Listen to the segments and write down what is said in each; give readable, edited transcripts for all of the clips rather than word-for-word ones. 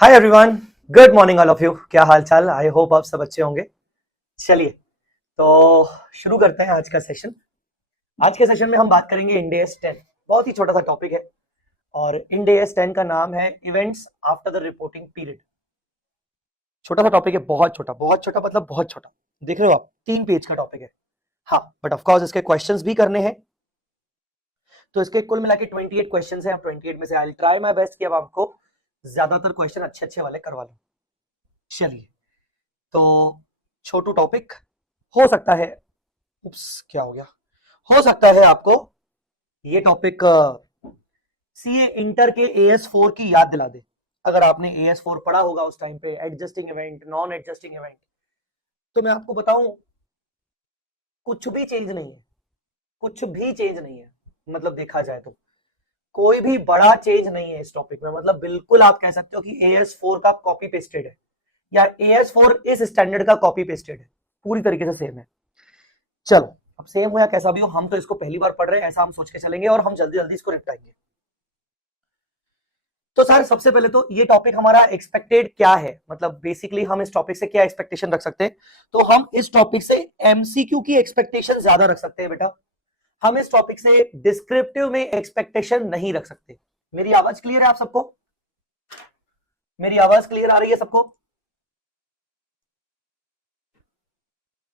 Hi everyone, good morning all of you. क्या हाल चाल? I hope आप सब अच्छे होंगे। चलिए तो शुरू करते हैं आज का सेशन। आज के सेशन में हम बात करेंगे इंड एस 10। बहुत ही छोटा सा टॉपिक है और इंड एस 10 का नाम है events after the reporting period. छोटा सा टॉपिक है, बहुत छोटा मतलब बहुत छोटा। देख रहे हो आप, 3 पेज का टॉपिक है। हाँ, बट ऑफकोर्स इसके क्वेश्चंस भी करने हैं। तो इसके कुल मिला के 28 क्वेश्चंस हैं। अब 28 में से आई ट्राई माय बेस्ट कि अब आपको ज्यादातर क्वेश्चन अच्छे अच्छे वाले करवा लूं। चलिए तो छोटू टॉपिक हो सकता है, उप्स क्या हो गया, हो सकता है आपको ये टॉपिक सीए इंटर के AS4 की याद दिला दे। अगर आपने AS4 पढ़ा होगा उस टाइम पे, adjusting event, non adjusting event, तो मैं आपको बताऊं कुछ भी चेंज नहीं है, कुछ भी चेंज नहीं है। मतलब देखा जाए तो कोई भी बड़ा चेंज नहीं है इस टॉपिक में। मतलब बिल्कुल आप कह सकते हो कि AS4 का कॉपी पेस्टेड है, या AS4 इस स्टैंडर्ड का कॉपी पेस्टेड है, पूरी तरीके से सेम है। चलो अब सेम हो या कैसा भी हो, हम तो इसको पहली बार पढ़ रहे हैं ऐसा हम सोच के चलेंगे और हम जल्दी जल्दी इसको निपटाएंगे। तो सर सबसे पहले तो ये टॉपिक हमारा एक्सपेक्टेड क्या है, मतलब बेसिकली हम इस टॉपिक से क्या एक्सपेक्टेशन रख सकते हैं। तो हम इस टॉपिक से MCQ की एक्सपेक्टेशन ज्यादा रख सकते हैं बेटा। हम इस टॉपिक से डिस्क्रिप्टिव में एक्सपेक्टेशन नहीं रख सकते। मेरी आवाज क्लियर है आप सबको? मेरी आवाज क्लियर आ रही है सबको?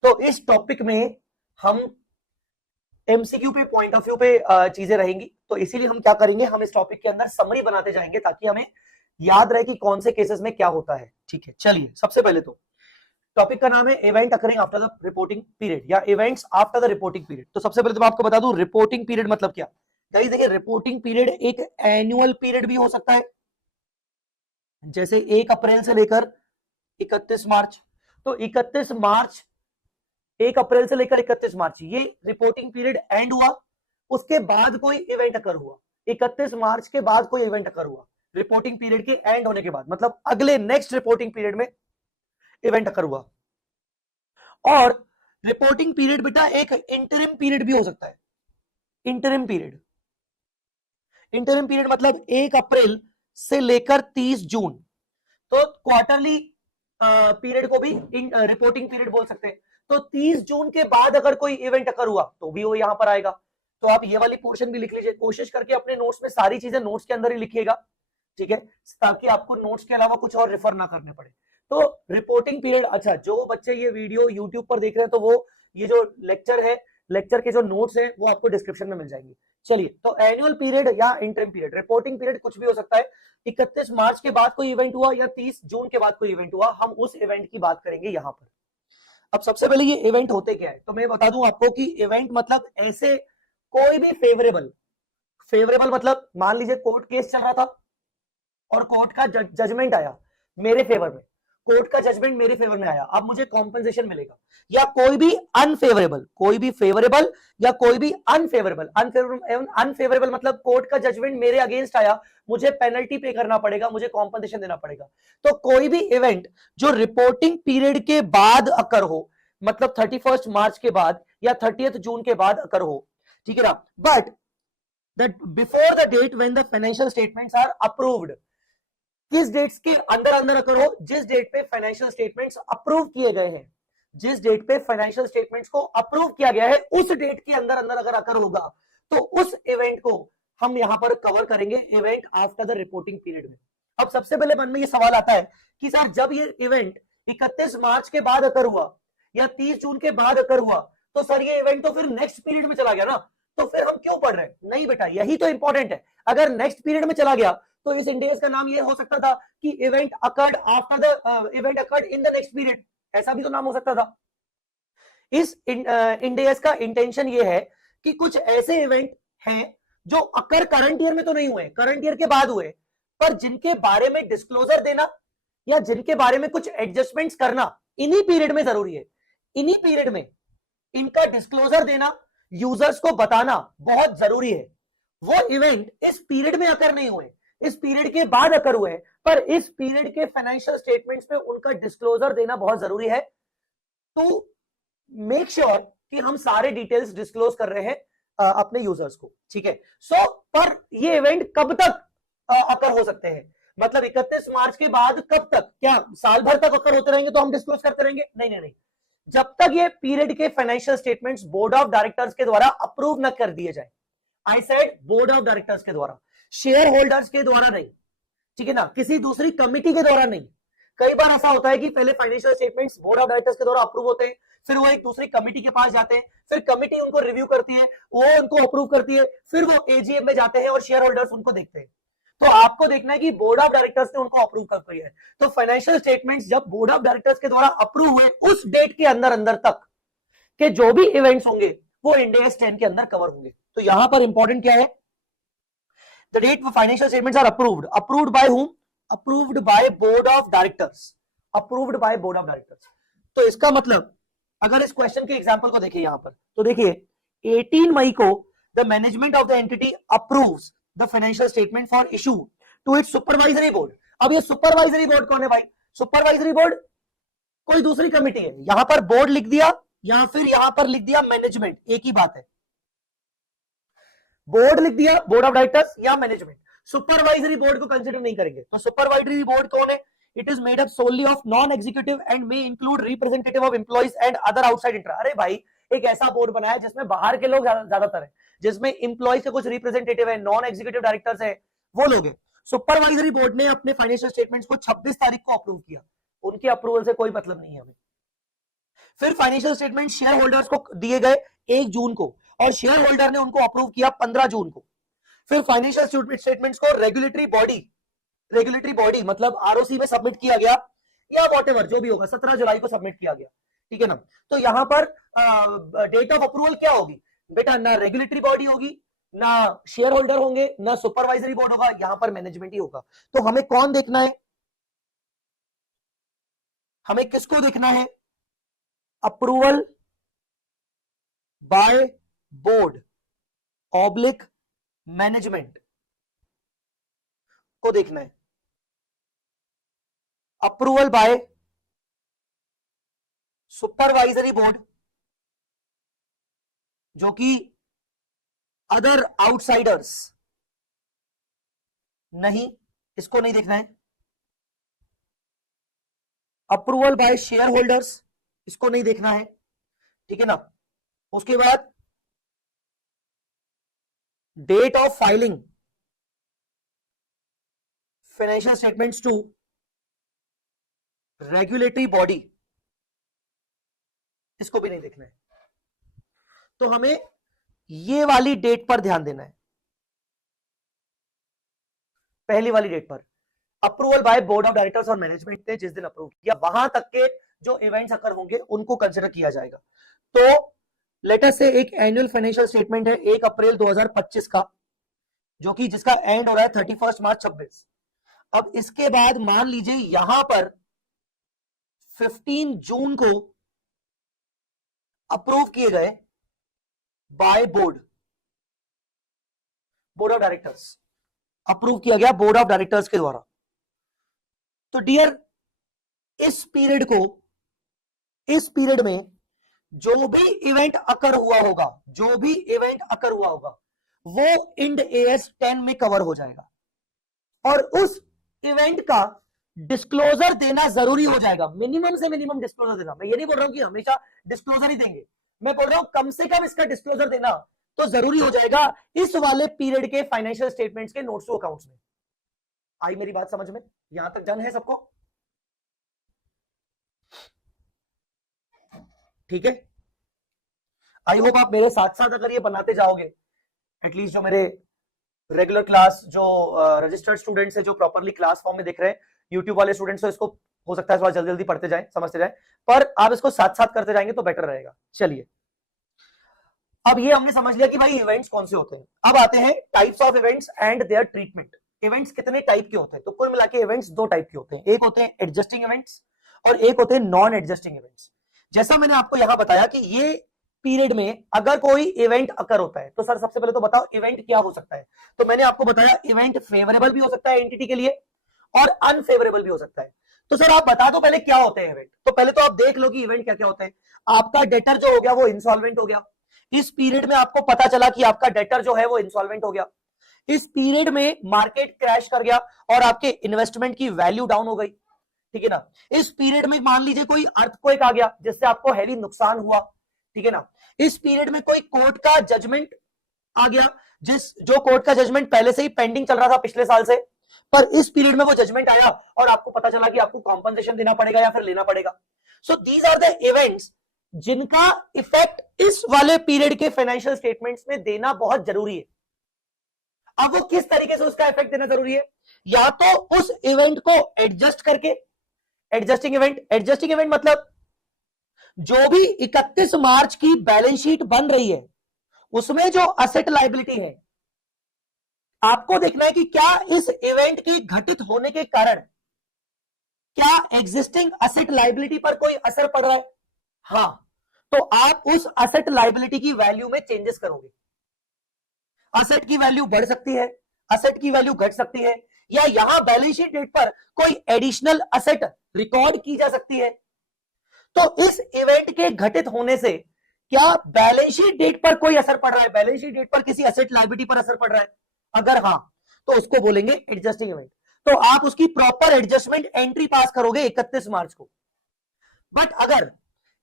तो इस टॉपिक में हम MCQ पे, पॉइंट ऑफ व्यू पे चीजें रहेंगी। तो इसीलिए हम क्या करेंगे, हम इस टॉपिक के अंदर समरी बनाते जाएंगे ताकि हमें याद रहे कि कौन से केसेस में क्या होता है। ठीक है, चलिए सबसे पहले तो टॉपिक का नाम है event occurring after the reporting period या events after the reporting period. तो सबसे पहले तो मैं आपको बता दूं रिपोर्टिंग पीरियड मतलब क्या। गाइस देखिए, रिपोर्टिंग पीरियड एक एनुअल पीरियड भी हो सकता है, जैसे 1 अप्रैल से लेकर 31 मार्च। तो 31 मार्च, 1 अप्रैल से लेकर 31 मार्च ये रिपोर्टिंग पीरियड एंड हुआ। उसके बाद कोई इवेंट अकर हुआ, 31 मार्च के बाद कोई इवेंट अकर हुआ, रिपोर्टिंग पीरियड के एंड होने के बाद, मतलब अगले नेक्स्ट रिपोर्टिंग पीरियड में इवेंट अकर हुआ। और रिपोर्टिंग पीरियड बेटा एक इंटरिम पीरियड भी हो सकता है। इंटरिम पीरियड, इंटरिम पीरियड मतलब 1 अप्रैल से लेकर 30 जून। तो क्वार्टरली पीरियड को भी रिपोर्टिंग पीरियड बोल सकते हैं। तो 30 जून के बाद अगर कोई इवेंट अकर हुआ तो भी वो यहां पर आएगा। तो आप ये वाली पोर्शन भी लिख लीजिए, कोशिश करके अपने नोट्स में सारी चीजें नोट्स के अंदर ही लिखिएगा, ठीक है, ताकि आपको नोट्स के अलावा कुछ और रेफर ना करने पड़े। तो रिपोर्टिंग पीरियड, अच्छा जो बच्चे ये वीडियो यूट्यूब पर देख रहे हैं तो वो ये जो लेक्चर है, लेक्चर के जो नोट्स है वो आपको डिस्क्रिप्शन में मिल जाएंगे। चलिए तो एनुअल पीरियड या इंटरिम पीरियड, रिपोर्टिंग पीरियड कुछ भी हो सकता है। 31 मार्च के बाद कोई इवेंट हुआ या 30 जून के बाद कोई इवेंट हुआ, हम उस इवेंट की बात करेंगे यहां पर। अब सबसे पहले ये इवेंट होते क्या है, तो मैं बता दूं आपको कि इवेंट मतलब ऐसे कोई भी फेवरेबल, फेवरेबल मतलब मान लीजिए कोर्ट केस चल रहा था और कोर्ट का जजमेंट आया मेरे फेवर में, कोर्ट का जजमेंट मेरे फेवर में आया, अब मुझे कॉम्पेंसेशन मिलेगा। या कोई भी अनफेवरेबल, कोई भी फेवरेबल या कोई भी अनफेवरेबल, अनफेवरेबल मतलब कोर्ट का जजमेंट मेरे अगेंस्ट आया, मुझे पेनल्टी पे करना पड़ेगा, मुझे कॉम्पेंसेशन देना पड़ेगा। तो कोई भी इवेंट जो रिपोर्टिंग पीरियड के बाद अकर हो, मतलब 31 मार्च के बाद या 30 जून के बाद अकर हो, ठीक है ना, but that before the date when the financial statements are approved, किस डेट्स के अंदर अंदर अगर हो, जिस डेट पे फाइनेंशियल स्टेटमेंट्स अप्रूव किए गए हैं, जिस डेट पे फाइनेंशियल स्टेटमेंट्स को अप्रूव किया गया है उस डेट के अंदर अंदर अगर अकर होगा तो उस इवेंट को हम यहां पर कवर करेंगे event after the reporting period में। अब सबसे पहले मन में ये सवाल आता है कि सर जब ये इवेंट 31 मार्च के बाद अकर हुआ या 30 जून के बाद अकर हुआ तो सर ये इवेंट तो फिर नेक्स्ट पीरियड में चला गया ना, तो फिर हम क्यों पढ़ रहे हैं? नहीं बेटा, यही तो इंपॉर्टेंट है। अगर नेक्स्ट पीरियड में चला गया तो इस इंडेस का नाम ये हो सकता था कि event occurred after the event occurred in the next period, ऐसा भी तो नाम हो सकता था। इस इंडेस का इंटेंशन ये है कि कुछ ऐसे इवेंट हैं जो अकर करंट ईयर में तो नहीं हुए, करंट ईयर के बाद हुए, पर जिनके बारे में डिस्क्लोजर देना या जिनके बारे में कुछ एडजस्टमेंट्स करना इन्हीं पीरियड में जरूरी है। इन्हीं पीरियड में इनका डिस्क्लोजर देना, यूजर्स को बताना बहुत जरूरी है। वो इवेंट इस पीरियड में अकर नहीं हुए, इस पीरियड के बाद अकर हुए, पर इस पीरियड के फाइनेंशियल स्टेटमेंट्स पे उनका डिस्क्लोजर देना बहुत जरूरी है। तो मेक श्योर कि हम सारे डिटेल्स डिस्क्लोज कर रहे हैं अपने यूजर्स को, ठीक है। सो पर ये इवेंट कब तक अकर हो सकते हैं? मतलब 31 मार्च के बाद कब तक, क्या साल भर तक अकर होते रहेंगे तो हम डिस्क्लोज करते रहेंगे? नहीं नहीं नहीं, जब तक ये पीरियड के financial statements board of directors के द्वारा अप्रूव न कर दिए जाए। I said board of directors के द्वारा, शेयर होल्डर्स के द्वारा नहीं, ठीक है ना, किसी दूसरी कमिटी के द्वारा नहीं। कई बार ऐसा होता है कि पहले financial statements board of directors के द्वारा अप्रूव होते हैं, फिर वो एक दूसरी कमिटी के पास जाते हैं, फिर कमिटी उनको रिव्यू करती है, वो उनको अप्रूव करती है, फिर वो एजीएम में जाते हैं और शेयर होल्डर्स उनको देखते हैं। तो आपको देखना है कि बोर्ड ऑफ डायरेक्टर्स ने उनको अप्रूव कर दिया है। तो फाइनेंशियल स्टेटमेंट्स जब बोर्ड ऑफ डायरेक्टर्स के द्वारा अप्रूव हुए उस डेट के अंदर अंदर तक के जो भी इवेंट्स होंगे वो इंड AS 10 के अंदर कवर होंगे। तो यहां पर इंपॉर्टेंट क्या है, the date financial statements are approved, approved by whom, approved by board of directors, approved by board of directors. तो इसका मतलब अगर इस क्वेश्चन के एग्जांपल को देखिए यहां पर, तो देखिए 18 मई को the management of the entity approves the financial statement for issue to its supervisory board. अब ये सुपरवाइजरी बोर्ड कौन है भाई? सुपरवाइजरी बोर्ड कोई दूसरी कमिटी है, यहां पर बोर्ड लिख दिया या फिर यहां पर लिख दिया मैनेजमेंट, एक ही बात है, बोर्ड लिख दिया, बोर्ड ऑफ डायरेक्टर्स या मैनेजमेंट, सुपरवाइजरी बोर्ड को कंसीडर नहीं करेंगे। तो सुपरवाइजरी बोर्ड कौन है? It is made up solely of non executive and may include representative of employees and other outside interest. अरे भाई एक ऐसा बोर्ड बनाया जिसमें बाहर के लोग ज्यादातर है, जिसमें एम्प्लॉइज के कुछ रिप्रेजेंटेटिव है, नॉन एग्जीक्यूटिव डायरेक्टर्स है, वो लोग हैं। सुपरवाइजरी बोर्ड ने अपने फाइनेंशियल स्टेटमेंट्स को 26 तारीख को अप्रूव किया, उनके अप्रूवल से कोई मतलब नहीं है हमें। फिर फाइनेंशियल स्टेटमेंट शेयर होल्डर्स को दिए गए 1 जून को और शेयर होल्डर ने उनको अप्रूव किया 15 जून को। फिर फाइनेंशियल स्टेटमेंट्स को रेगुलेटरी बॉडी मतलब आरओसी में सबमिट किया गया या वॉटेवर जो भी होगा, 17 जुलाई को सबमिट किया गया, ठीक है ना। तो यहां पर डेट ऑफ अप्रूवल क्या होगी बेटा? ना रेगुलेटरी बॉडी होगी, ना शेयर होल्डर होंगे, ना सुपरवाइजरी बोर्ड होगा, यहां पर मैनेजमेंट ही होगा। तो हमें कौन देखना है? हमें किसको देखना है? Approval by board oblique management को देखना है। अप्रूवल बाय सुपरवाइजरी बोर्ड जो कि अदर आउटसाइडर्स नहीं, इसको नहीं देखना है। अप्रूवल बाय शेयर होल्डर्स, इसको नहीं देखना है, ठीक है ना। उसके बाद date of filing financial statements to regulatory body, इसको भी नहीं देखना है। तो हमें ये वाली डेट पर ध्यान देना है, पहली वाली डेट पर। Approval by board of directors और मैनेजमेंट ने जिस दिन अप्रूव किया वहां तक के जो इवेंट्स अकर होंगे उनको कंसिडर किया जाएगा। तो लेटर से एक एनुअल फाइनेंशियल स्टेटमेंट है 1 अप्रैल 2025 का, जो कि जिसका एंड हो रहा है 31 मार्च 26। अब इसके बाद मान लीजिए यहां पर 15 जून को अप्रूव किए गए bye board of directors, approve किया गया बोर्ड ऑफ डायरेक्टर्स के द्वारा। तो डियर इस पीरियड में जो भी इवेंट अकर हुआ होगा, वो इंड AS 10 में कवर हो जाएगा और उस इवेंट का डिस्क्लोजर देना जरूरी हो जाएगा। मिनिमम से मिनिमम डिस्क्लोजर देना। मैं ये नहीं बोल रहा हूं कि हमेशा डिस्क्लोजर ही देंगे, मैं बोल रहा हूं कम से कम इसका डिस्क्लोजर देना तो जरूरी हो जाएगा इस वाले पीरियड के फाइनेंशियल स्टेटमेंट्स के नोट्स टू अकाउंट्स में। आई मेरी बात समझ में? यहां तक डन है सबको? ठीक है, आई होप आप मेरे साथ साथ अगर ये बनाते जाओगे, एटलीस्ट जो मेरे रेगुलर क्लास जो रजिस्टर्ड स्टूडेंट्स है, जो प्रॉपरली क्लास फॉर्म में देख रहे हैं, यूट्यूब वाले स्टूडेंट्स तो इसको हो सकता है थोड़ा जल्दी जल्दी पढ़ते जाएं, समझते जाएं, पर आप इसको साथ साथ करते जाएंगे तो बेटर रहेगा। चलिए, अब ये हमने समझ लिया कि भाई इवेंट्स कौन से होते हैं। अब आते हैं types of events and their treatment. Events कितने टाइप के होते हैं? तो कुल मिला के इवेंट्स 2 टाइप के होते हैं, एक होते हैं एडजस्टिंग इवेंट्स और एक होते हैं नॉन एडजस्टिंग इवेंट्स। जैसा मैंने आपको यहां बताया कि ये पीरियड में अगर कोई इवेंट अकर होता है तो सर सबसे पहले तो बताओ इवेंट क्या हो सकता है। तो मैंने आपको बताया इवेंट फेवरेबल भी हो सकता है एंटिटी के लिए और अनफेवरेबल भी हो सकता है। तो सर आप बता दो पहले क्या होते हैं इवेंट। तो पहले तो आप देख लो कि इवेंट क्या क्या होता है। आपका डेटर जो हो गया वो इंसॉल्वेंट हो गया, इस पीरियड में आपको पता चला कि आपका डेटर जो है वो इंसॉल्वेंट हो गया। इस पीरियड में मार्केट क्रैश कर गया और आपके इन्वेस्टमेंट की वैल्यू डाउन हो गई, ठीक है ना। इस पीरियड में मान लीजिए कोई अर्थक्वेक आ गया जिससे आपको हैवी नुकसान हुआ, ठीक है ना। इस पीरियड में कोई कोर्ट का जजमेंट आ गया, जो कोर्ट का जजमेंट पहले से ही पेंडिंग चल रहा था पिछले साल से, पर इस पीरियड में वो जजमेंट आया और आपको पता चला कि आपको कॉम्पनसेशन देना पड़ेगा या फिर लेना पड़ेगा। So these are the events जिनका इफेक्ट इस वाले पीरियड के फाइनेंशियल स्टेटमेंट्स में देना बहुत जरूरी है। अब वो किस तरीके से उसका इफेक्ट देना जरूरी है, या तो उस इवेंट को एडजस्ट करके, एडजस्टिंग इवेंट मतलब जो भी 31 मार्च की बैलेंस शीट बन रही है उसमें जो असेट लायबिलिटी है, आपको देखना है कि क्या इस इवेंट के घटित होने के कारण क्या एग्जिस्टिंग असेट लायबिलिटी पर कोई असर पड़ रहा है। हां, तो आप उस असेट लायबिलिटी की वैल्यू में चेंजेस करोगे। असेट की वैल्यू बढ़ सकती है, असेट की वैल्यू घट सकती है, या यहां बैलेंस शीट डेट पर कोई एडिशनल असेट रिकॉर्ड की जा सकती है। तो इस इवेंट के घटित होने से क्या बैलेंस शीट डेट पर कोई असर पड़ रहा है, बैलेंस शीट डेट पर किसी असेट लायबिलिटी पर असर पड़ रहा है, अगर हां तो उसको बोलेंगे एडजस्टिंग इवेंट। तो आप उसकी प्रॉपर एडजस्टमेंट एंट्री पास करोगे 31 मार्च को। बट अगर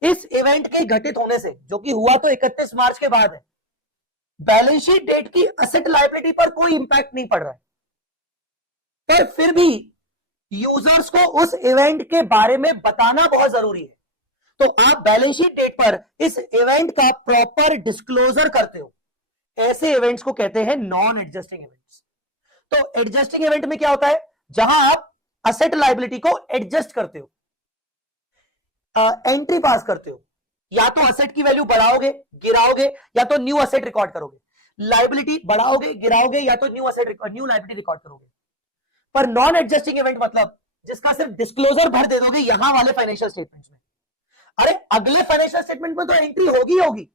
इस इवेंट के घटित होने से, जो कि हुआ तो 31 मार्च के बाद है, बैलेंस शीट डेट की असेट लायबिलिटी पर कोई इंपैक्ट नहीं पड़ रहा है, पर फिर भी यूजर्स को उस इवेंट के बारे में बताना बहुत जरूरी है, तो आप बैलेंस शीट डेट पर इस इवेंट का प्रॉपर डिस्क्लोजर करते हो। ऐसे इवेंट्स को कहते हैं नॉन एडजस्टिंग इवेंट्स। तो एडजस्टिंग इवेंट में क्या होता है, जहां आप असेट लायबिलिटी को एडजस्ट करते हो, एंट्री पास करते हो, या तो असेट की वैल्यू बढ़ाओगे, गिराओगे, या तो न्यू असेट रिकॉर्ड करोगे। लायबिलिटी बढ़ाओगे, गिराओगे, या तो न्यू लायबिलिटी रिकॉर्ड करोगे। पर नॉन एडजस्टिंग इवेंट मतलब जिसका सिर्फ डिस्क्लोजर भर दे दोगे यहां वाले फाइनेंशियल स्टेटमेंट्स में। अरे अगले फाइनेंशियल स्टेटमेंट में तो एंट्री होगी।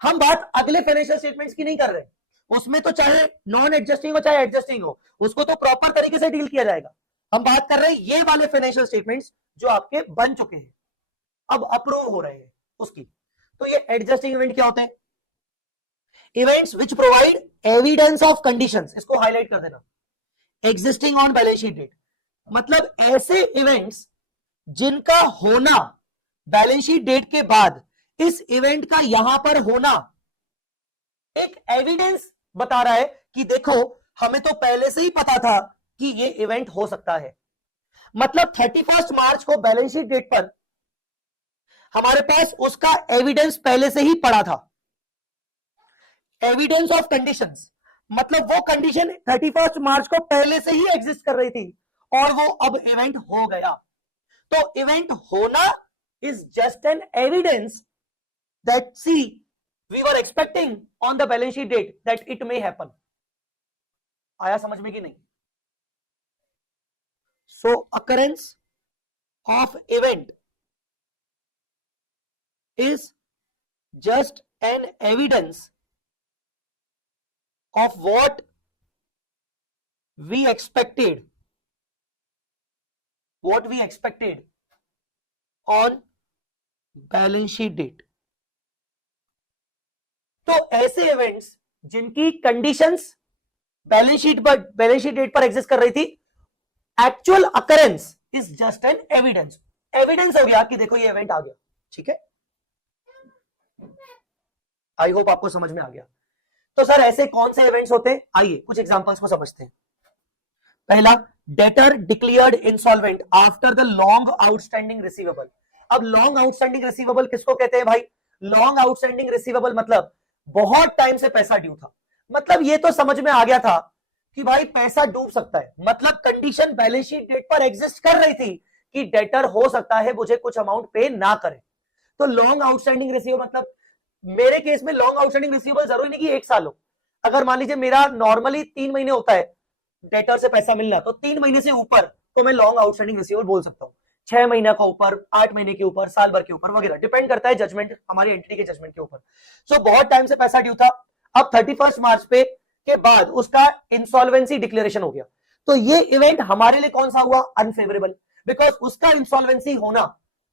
हम बात अगले फाइनेंशियल स्टेटमेंट्स की नहीं कर रहे, उसमें तो चाहे नॉन एडजस्टिंग हो चाहे एडजस्टिंग हो, उसको तो प्रॉपर तरीके से डील किया जाएगा। हम बात कर रहे हैं ये वाले फाइनेंशियल स्टेटमेंट्स जो आपके बन चुके हैं, अब अप्रूव हो रहे हैं उसकी। तो ये एडजस्टिंग इवेंट क्या होते हैं, events which provide evidence of conditions, इसको हाईलाइट कर देना, existing on balance sheet date, मतलब ऐसे इवेंट्स जिनका होना बैलेंस शीट डेट के बाद इस इवेंट का यहां पर होना एक एविडेंस बता रहा है कि देखो हमें तो पहले से ही पता था कि ये इवेंट हो सकता है। मतलब 31 मार्च को बैलेंस शीट डेट पर हमारे पास उसका एविडेंस पहले से ही पड़ा था। एविडेंस ऑफ कंडीशंस मतलब वो कंडीशन 31 मार्च को पहले से ही एग्जिस्ट कर रही थी और वो अब इवेंट हो गया। तो इवेंट होना is just an evidence that see we were expecting on the balance sheet date that it may happen। आया समझ में कि नहीं। so occurrence of event is just an evidence of what we expected on balance sheet date। तो ऐसे events जिनकी conditions balance sheet date पर exist कर रही थी, actual occurrence is just an evidence. Evidence हो गया कि देखो ये इवेंट आ गया, ठीक है। आई होप आपको समझ में आ गया। तो सर ऐसे कौन से इवेंट्स होते हैं, आइए कुछ एग्जांपल्स को समझते हैं। पहला, debtor declared insolvent after the long outstanding receivable. अब लॉन्ग आउटस्टैंडिंग रिसीवेबल किसको कहते हैं भाई, लॉन्ग आउटस्टैंडिंग रिसीवेबल मतलब बहुत टाइम से पैसा ड्यू था। मतलब ये तो समझ में आ गया था कि भाई पैसा डूब सकता है, मतलब कंडीशन बैलेंस शीट डेट पर एग्जिस्ट कर रही थी कि डेटर हो सकता है मुझे कुछ अमाउंट पे ना करे। तो लॉन्ग आउटस्टैंडिंग रिसीवेबल मतलब मेरे केस में लॉन्ग आउटस्टैंडिंग रिसीवेबल जरूरी नहीं कि 1 साल हो। अगर मान लीजिए मेरा नॉर्मली 3 महीने होता है डेटर से पैसा मिलना, तो 3 महीने से ऊपर तो मैं लॉन्ग आउटस्टैंडिंग रिसीवेबल बोल सकता हूँ। 6 महीने का ऊपर, 8 महीने के ऊपर, साल भर के ऊपर वगैरह, डिपेंड करता है जजमेंट, हमारी एंट्री के जजमेंट के ऊपर। सो बहुत टाइम से पैसा ड्यू था, अब 31 मार्च पे के बाद उसका इंसॉल्वेंसी डिक्लेरेशन हो गया। तो ये इवेंट हमारे लिए कौन सा हुआ, अनफेवरेबल, बिकॉज उसका इंसॉल्वेंसी होना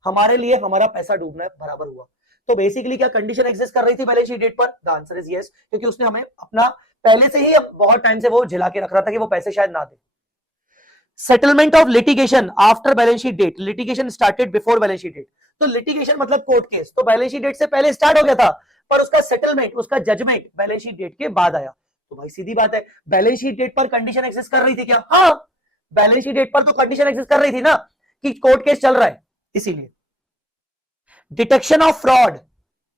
हमारे लिए हमारा पैसा डूबना बराबर हुआ। तो बेसिकली क्या कंडीशन एग्जिस्ट कर रही थी बैलेंस शीट डेट पर? द आंसर इज यस, क्योंकि उसने हमें अपना पहले से ही बहुत टाइम से वो झिला के रख रहा था कि वो पैसे शायद ना दे। Settlement of litigation after balance sheet date, litigation started before balance sheet date. तो लिटिगेशन मतलब कोर्ट केस, तो बैलेंस शीट डेट से पहले स्टार्ट हो गया था, पर उसका सेटलमेंट, उसका जजमेंट बैलेंस शीट डेट के बाद आया। तो भाई सीधी बात है, बैलेंस शीट डेट पर कंडीशन एग्जिस्ट कर रही थी क्या? हाँ, बैलेंस शीट डेट पर तो कंडीशन एग्जिस्ट कर रही थी ना कि कोर्ट केस चल रहा है, इसीलिए। डिटेक्शन ऑफ फ्रॉड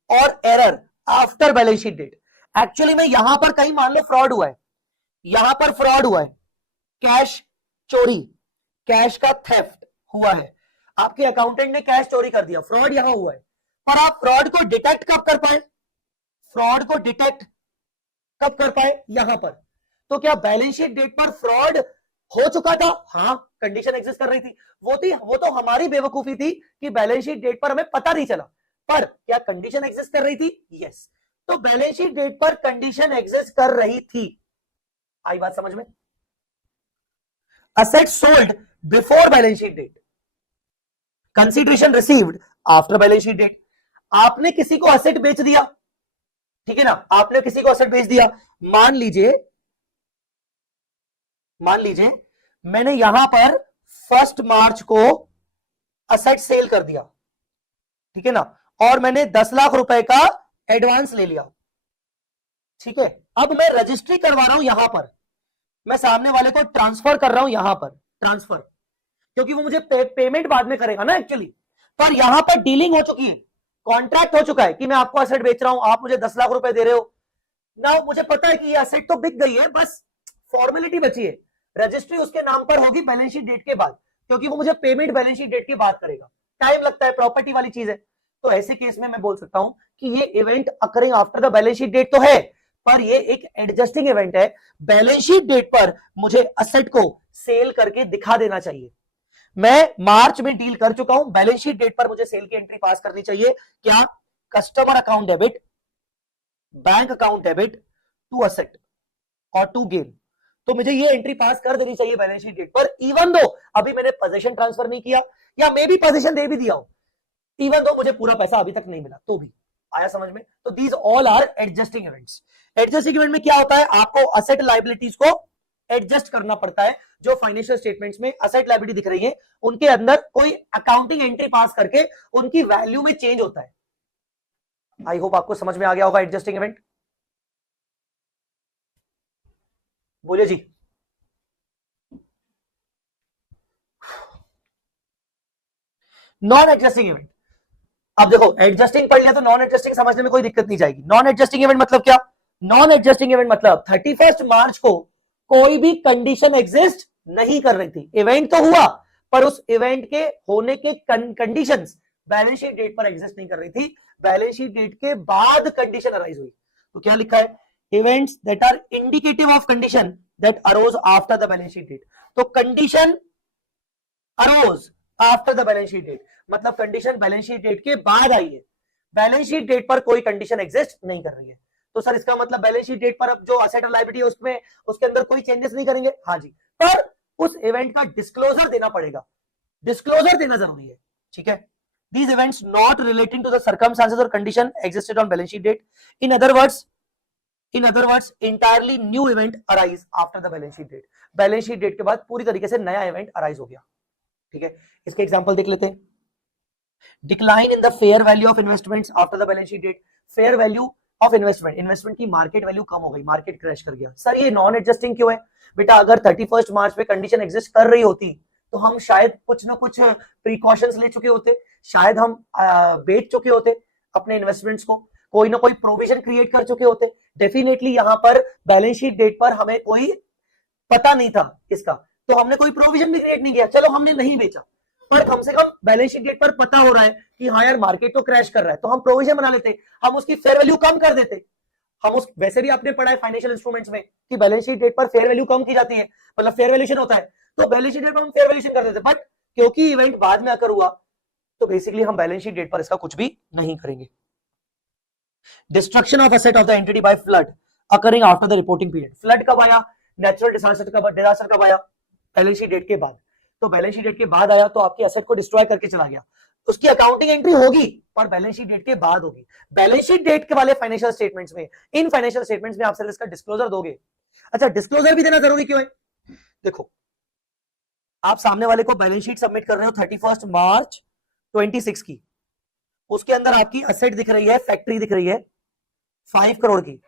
और error after balance sheet date, actually में यहां पर कहीं मान लो फ्रॉड हुआ है, यहां पर फ्रॉड हुआ है, कैश चोरी, कैश का थेफ्ट हुआ है, आपके अकाउंटेंट ने कैश चोरी कर दिया, फ्रॉड यहां हुआ है, पर आप फ्रॉड को डिटेक्ट कब कर पाए? फ्रॉड को डिटेक्ट कब कर पाए? यहां पर। तो क्या बैलेंस शीट डेट पर फ्रॉड हो चुका था? हाँ, कंडीशन एग्जिस्ट कर रही थी। वो तो हमारी बेवकूफी थी कि बैलेंस शीट डेट पर हमें पता नहीं चला, पर क्या कंडीशन एग्जिस्ट कर रही थी? यस। तो बैलेंस शीट डेट पर कंडीशन एग्जिस्ट कर रही थी। आई बात समझ में? Asset sold before balance sheet date, consideration received after balance sheet date. आपने किसी को असेट बेच दिया, ठीक है ना, आपने किसी को असेट बेच दिया, मान लीजिए मैंने यहां पर 1 मार्च को असेट सेल कर दिया, ठीक है ना, और मैंने 10 लाख रुपए का एडवांस ले लिया, ठीक है। अब मैं रजिस्ट्री करवा रहा हूं, यहां पर मैं सामने वाले को ट्रांसफर कर रहा हूं, यहां पर ट्रांसफर, क्योंकि वो मुझे पेमेंट बाद में करेगा ना एक्चुअली, पर यहां पर डीलिंग हो चुकी है, कॉन्ट्रैक्ट हो चुका है कि मैं आपको असेट बेच रहा हूं, आप मुझे 10 लाख रुपए दे रहे हो ना, मुझे पता है कि ये असेट तो बिक गई है, बस फॉर्मेलिटी बची है, रजिस्ट्री उसके नाम पर होगी बैलेंस शीट डेट के बाद, क्योंकि वो मुझे पेमेंट बैलेंस शीट डेट के बाद करेगा, टाइम लगता है, प्रॉपर्टी वाली चीज है। तो ऐसे केस में मैं बोल सकता हूं कि ये event occurring after the balance sheet date तो है, पर ये एक एडजस्टिंग इवेंट है, बैलेंस शीट डेट पर मुझे असेट को सेल करके दिखा देना चाहिए। मैं मार्च में डील कर चुका हूं, बैलेंस शीट डेट पर मुझे सेल की एंट्री पास करनी चाहिए, क्या? Customer account debit, bank account debit to asset और टू गेन, तो मुझे ये एंट्री पास कर देनी चाहिए बैलेंस शीट डेट पर, इवन दो अभी मैंने पोजीशन ट्रांसफर नहीं किया, या मे भी पोजीशन दे भी दिया हो, इवन दो मुझे पूरा पैसा अभी तक नहीं मिला तो भी। आया समझ में? तो these all are adjusting events. Adjusting event में क्या होता है, आपको असेट लायबिलिटीज को एडजस्ट करना पड़ता है, जो फाइनेंशियल स्टेटमेंट्स में असेट लायबिलिटी दिख रही है उनके अंदर कोई अकाउंटिंग एंट्री पास करके उनकी वैल्यू में चेंज होता है। आई होप आपको समझ में आ गया होगा एडजस्टिंग इवेंट। बोलिए जी। नॉन एडजस्टिंग इवेंट, अब देखो एडजस्टिंग पढ़ लिया तो नॉन एडजस्टिंग समझने में कोई दिक्कत नहीं जाएगी। नॉन एडजस्टिंग इवेंट मतलब क्या? नॉन एडजस्टिंग इवेंट मतलब 31 मार्च को कोई भी कंडीशन एग्जिस्ट नहीं कर रही थी, इवेंट तो हुआ पर उस इवेंट के होने के कंडीशंस बैलेंस शीट डेट पर एग्जिस्ट नहीं कर रही थी, बैलेंस शीट डेट के बाद कंडीशन अराइज हुई। तो क्या लिखा है? Events that are indicative of condition that arose after the balance sheet date. तो condition arose after the balance sheet date मतलब कंडीशन बैलेंस शीट डेट के बाद आई है, बैलेंस शीट डेट पर कोई कंडीशन एग्जिस्ट नहीं कर रही है। तो सर इसका मतलब बैलेंस शीट डेट पर अब जो असेट और लायबिलिटी है उसमें उसके अंदर कोई चेंजेस नहीं करेंगे? हाँ जी, पर उस इवेंट का डिस्क्लोजर देना पड़ेगा, डिस्क्लोजर देना जरूरी है, ठीक है। These events not relating to the circumstances or condition existed on balance sheet date. In other words, entirely new event arise after the balance sheet date. Balance sheet date के बाद पूरी तरीके से नया इवेंट अराइज हो गया, ठीक है। इसके एग्जांपल देख लेते हैं। Decline in the fair value of investments after the balance sheet date. Fair value of investment की मार्केट वैल्यू कम हो गई, मार्केट क्रैश कर गया। सर ये नॉन एडजस्टिंग क्यों है? बेटा अगर 31 मार्च पे कंडीशन एग्जिस्ट कर रही होती तो हम शायद कुछ ना कुछ प्रिकॉशंस ले चुके होते, शायद हम बेच चुके होते अपने इन्वेस्टमेंट्स को, कोई ना कोई प्रोविजन क्रिएट कर चुके होते। डेफिनेटली यहां पर बैलेंस शीट डेट पर हमें कोई पता नहीं था इसका, तो हमने कोई प्रोविजन भी क्रिएट नहीं किया, चलो हमने नहीं बेचा, पर कम से कम बैलेंस शीट डेट पर पता हो रहा है कि हाँ यार मार्केट तो क्रैश कर रहा है, तो हम प्रोविजन बना लेते, हम उसकी फेयर वैल्यू कम कर देते। हम उस वैसे भी आपने पढ़ा है फाइनेंशियल इंस्ट्रूमेंट्स में कि बैलेंस शीट डेट पर फेयर वैल्यू कम की जाती है, मतलब फेयर वैल्यूएशन होता है, तो बैलेंस शीट डेट पर हम फेयर वैल्यूएशन कर देते, बट क्योंकि इवेंट बाद में आकर हुआ तो बेसिकली हम बैलेंस शीट डेट पर इसका कुछ भी नहीं करेंगे। Destruction of asset of the entity bye flood occurring after the reporting period. Flood कब आया? नेचुरल डिजास्टर कब आया? बैलेंस शीट डेट के बाद। तो बैलेंस शीट डेट के बाद आया तो आपके एसेट को डिस्ट्रॉय करके चला गया। उसकी अकाउंटिंग एंट्री होगी पर बैलेंस शीट डेट के बाद होगी। बैलेंस शीट डेट के वाले फाइनेंशियल स्टेटमेंट्स में, इन फाइनेंशियल स्टेटमेंट्स में आप सिर्फ इसका डिस्क्लोजर दोगे। अच्छा, डिस्क्लोजर भी देना जरूरी क्यों है? देखो, आप सामने वाले को बैलेंस शीट सबमिट कर रहे हो 31 मार्च 26 की, उसके अंदर आपकी असेट दिख रही है, फैक्ट्री दिख रही है 5 करोड़ की,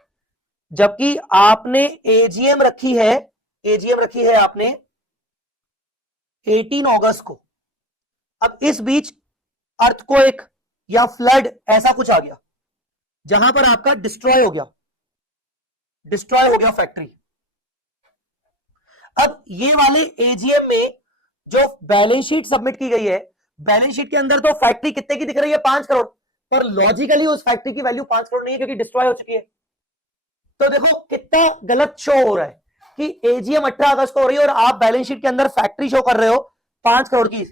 जबकि आपने एजीएम रखी है, एजीएम रखी है आपने 18 अगस्त को। अब इस बीच अर्थक्वेक या फ्लड ऐसा कुछ आ गया जहां पर आपका डिस्ट्रॉय हो गया फैक्ट्री। अब ये वाले एजीएम में जो बैलेंस शीट सबमिट की गई है, बैलेंस शीट के अंदर तो फैक्ट्री कितने की दिख रही है? 5 करोड़, पर लॉजिकली उस फैक्ट्री की वैल्यू 5 करोड़ नहीं है क्योंकि डिस्ट्रॉय हो चुकी है। तो देखो कितना गलत शो हो रहा है कि एजीएम 18 अगस्त को हो रही है और आप बैलेंस शीट के अंदर फैक्ट्री शो कर रहे हो 5 करोड़ की।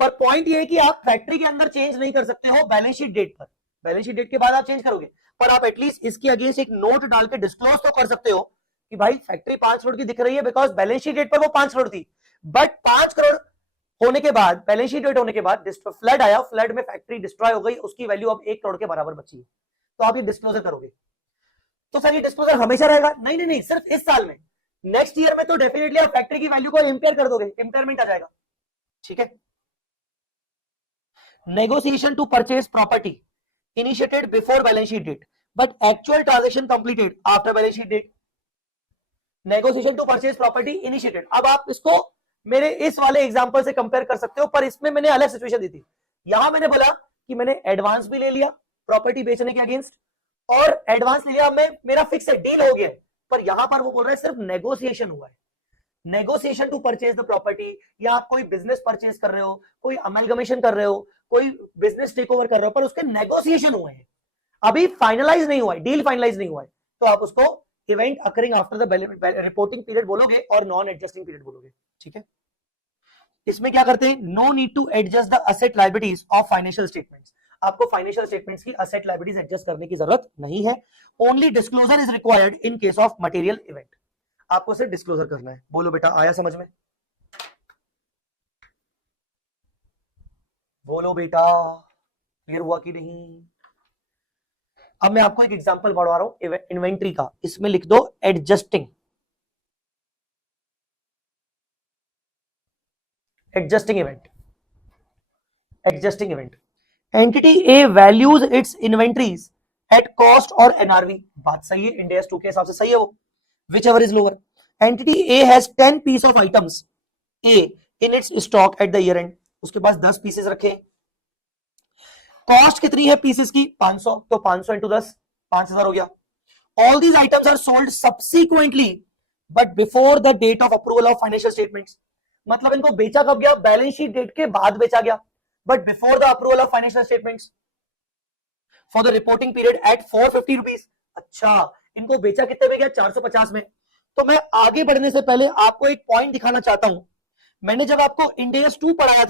पर पॉइंट ये है कि आप फैक्ट्री के अंदर चेंज नहीं कर सकते हो बैलेंस शीट डेट पर, बैलेंस शीट डेट के बाद आप चेंज करोगे, पर आप एटलीस्ट इसके अगेंस्ट एक नोट डाल के डिस्क्लोज तो कर सकते हो कि भाई फैक्ट्री 5 करोड़ की दिख रही है बिकॉज बैलेंस शीट डेट पर वो 5 करोड़ थी, बट 5 करोड़ होने के बाद, बैलेंस शीट डेट होने के बाद फ्लड आया, फ्लड में फैक्ट्री डिस्ट्रॉय हो गई, उसकी वैल्यू अब 1 करोड़ के बराबर बची है, तो आप ये डिस्क्लोजर करोगे। तो सर ये डिस्क्लोजर हमेशा रहेगा? नहीं नहीं नहीं, सिर्फ इस साल में। नेक्स्ट ईयर में तो डेफिनेटली आप फैक्ट्री की वैल्यू को इंपेयर कर दोगे, इंपेयरमेंट आ जाएगा। ठीक है। Negotiation to purchase property initiated before balance sheet date but actual transaction completed after balance sheet date. Negotiation to purchase property initiated, अब आप इसको मेरे इस वाले एग्जांपल से कंपेयर कर सकते हो, पर इसमें मैंने अलग सिचुएशन दी थी। यहां मैंने बोला कि मैंने एडवांस भी ले लिया प्रॉपर्टी बेचने के अगेंस्ट और एडवांस लिया, मैं मेरा फिक्स है, डील हो गया, पर यहां पर वो बोल रहा है सिर्फ नेगोशिएशन हुआ है। Negotiation to purchase the property, या आप कोई बिजनेस परचेज कर रहे हो, कोई अमेलगमेशन कर रहे हो, कोई बिजनेस टेक ओवर कर रहे हो, पर उसके नेगोशिएशन हुए हैं, अभी फाइनलाइज नहीं हुआ है, डील फाइनलाइज नहीं हुआ है, तो आप उसको event occurring after the reporting period बोलोगे और नॉन एडजस्टिंग पीरियड बोलोगे। ठीक है। इसमें क्या करते हैं? No need to adjust the asset liabilities of financial statements, आपको फाइनेंशियल स्टेटमेंट्स की असेट लायबिलिटीज एडजस्ट करने की जरूरत नहीं है। Only disclosure is required in case of material event, आपको सिर्फ डिस्क्लोजर करना है। बोलो बेटा, आया समझ में? बोलो बेटा, क्लियर हुआ कि नहीं? अब मैं आपको एक एग्जांपल पढ़वा रहा हूं इन्वेंट्री का, इसमें लिख दो adjusting, adjusting event, adjusting event. Entity A values it's inventories at cost और एनआरवी, बात सही है, इंड AS 2 के हिसाब से सही है वो, whichever is lower. Entity A has 10 piece of items A in its stock at the year end, उसके पास 10 पीसेस रखे। कॉस्ट कितनी है पीसेस की? 500, तो 500 इंटू 10 5000 हो गया। All these items are sold subsequently but before the date of approval of financial statements, मतलब इनको बेचा कब गया? बैलेंस शीट डेट के बाद बेचा गया, but before the approval of financial statements for the reporting period at 450 rupees. अच्छा, इनको बेचा कितने में गया? 450 में। तो मैं आगे बढ़ने से पहले आपको एक पॉइंट दिखाना चाहता हूं। मैंने जब आपको इंड AS 2 पढ़ाया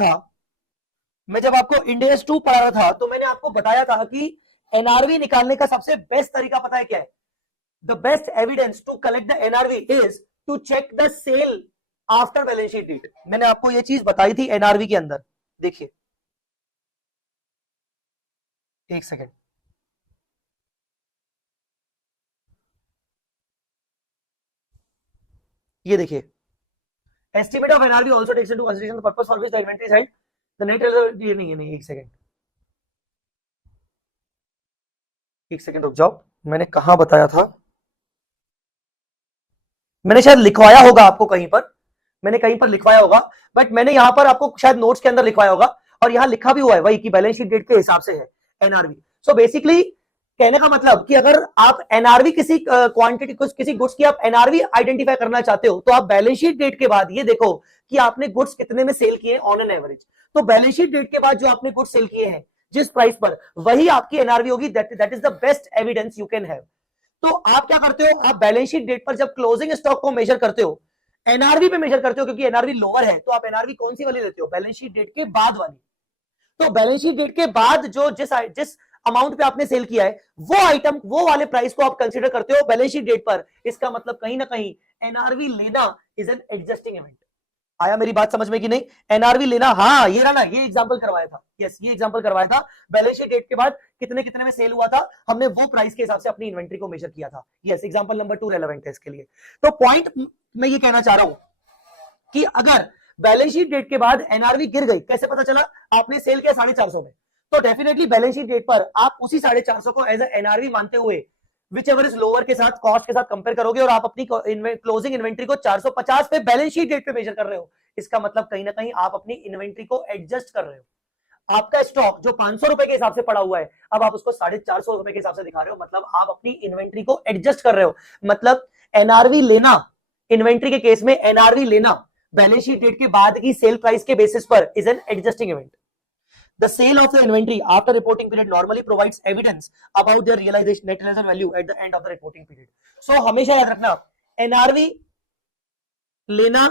था, तो मैंने आपको बताया था कि एनआरवी निकालने का सबसे बेस्ट तरीका पता है क्या है? The best evidence to collect the NRV is to check the sale after balance sheet date. मैंने आपको यह चीज बताई थी एनआरवी के अंदर, देखिए एक सेकेंड, ये देखिए, estimate of NRV also takes into consideration the purpose for which the inventory is held, the net ये नहीं, एक सेकेंड रुक जाओ, मैंने कहां बताया था? मैंने शायद लिखवाया होगा आपको कहीं पर, मैंने कहीं पर लिखवाया होगा, बट मैंने यहां पर आपको शायद नोट्स के अंदर लिखवाया होगा, और यहां लिखा भी हुआ है वही कि बैलेंस शीट डेट के हिसाब से है एनआरवी। सो बेसिकली कहने का मतलब कि अगर आप एनआरवी किसी क्वांटिटी किसी गुड्स की आप एनआरवी आइडेंटिफाई करना चाहते हो, तो आप बैलेंस शीट डेट के बाद ये देखो कि आपने गुड्स कितने में सेल किए ऑन एन एवरेज। तो बैलेंस शीट डेट के बाद जो आपने गुड्स सेल किए हैं जिस प्राइस पर, वही आपकी एनआरवी होगी। That is the best evidence you can have. तो आप क्या करते हो? आप बैलेंस शीट डेट पर जब क्लोजिंग स्टॉक को मेजर करते हो, एनआरवी पे मेजर करते हो, क्योंकि एनआरवी लोअर है, तो आप एनआरवी कौन सी वाली लेते हो? बैलेंस शीट डेट के बाद वाली। तो बैलेंस शीट डेट के बाद जो जिस अमाउंट पे आपने सेल किया है, वो आइटम, वो वाले प्राइस को आप कंसीडर करते हो बैलेंस शीट डेट पर। इसका मतलब कहीं ना कहीं एनआरवी लेना इज एन एडजस्टिंग इवेंट। आया मेरी बात समझ में कि नहीं? एनआरवी लेना, हाँ ये रहा ना, ये एग्जांपल करवाया था, यस ये एग्जांपल करवाया था। बैलेंस शीट डेट के बाद कितने कितने में सेल हुआ था, हमने वो प्राइस के हिसाब से अपनी इन्वेंट्री को मेजर किया था। यस एग्जांपल नंबर 2 रेलेवेंट है इसके लिए। तो पॉइंट मैं ये कहना चाह रहा हूं कि अगर बैलेंस शीट डेट के बाद एनआरवी गिर गई, कैसे पता चला? आपने सेल किया 450 में, तो डेफिनेटली बैलेंस शीट डेट पर आप उसी 450 को एज एनआरवी मानते हुए विच एवर इज लोअर के साथ, कॉस्ट के साथ कंपेयर करोगे और आप अपनी क्लोजिंग इन्वेंट्री को 450 पे बैलेंस शीट डेट पे मेजर कर रहे हो। इसका मतलब कहीं ना कहीं आप अपनी इन्वेंट्री को एडजस्ट कर रहे हो। आपका स्टॉक जो 500 रुपए के हिसाब से पड़ा हुआ है, अब आप उसको 450 रुपए के हिसाब से दिखा रहे हो, मतलब आप अपनी इन्वेंट्री को एडजस्ट कर रहे हो। मतलब एनआरवी लेना, इन्वेंट्री के केस में एनआरवी लेना बैलेंस शीट डेट के बाद की सेल प्राइस के बेसिस पर is an adjusting event. The sale of the inventory after reporting period normally provides evidence about their realization net realization value at the end of the reporting period. So हमेशा याद रखना, NRV लेना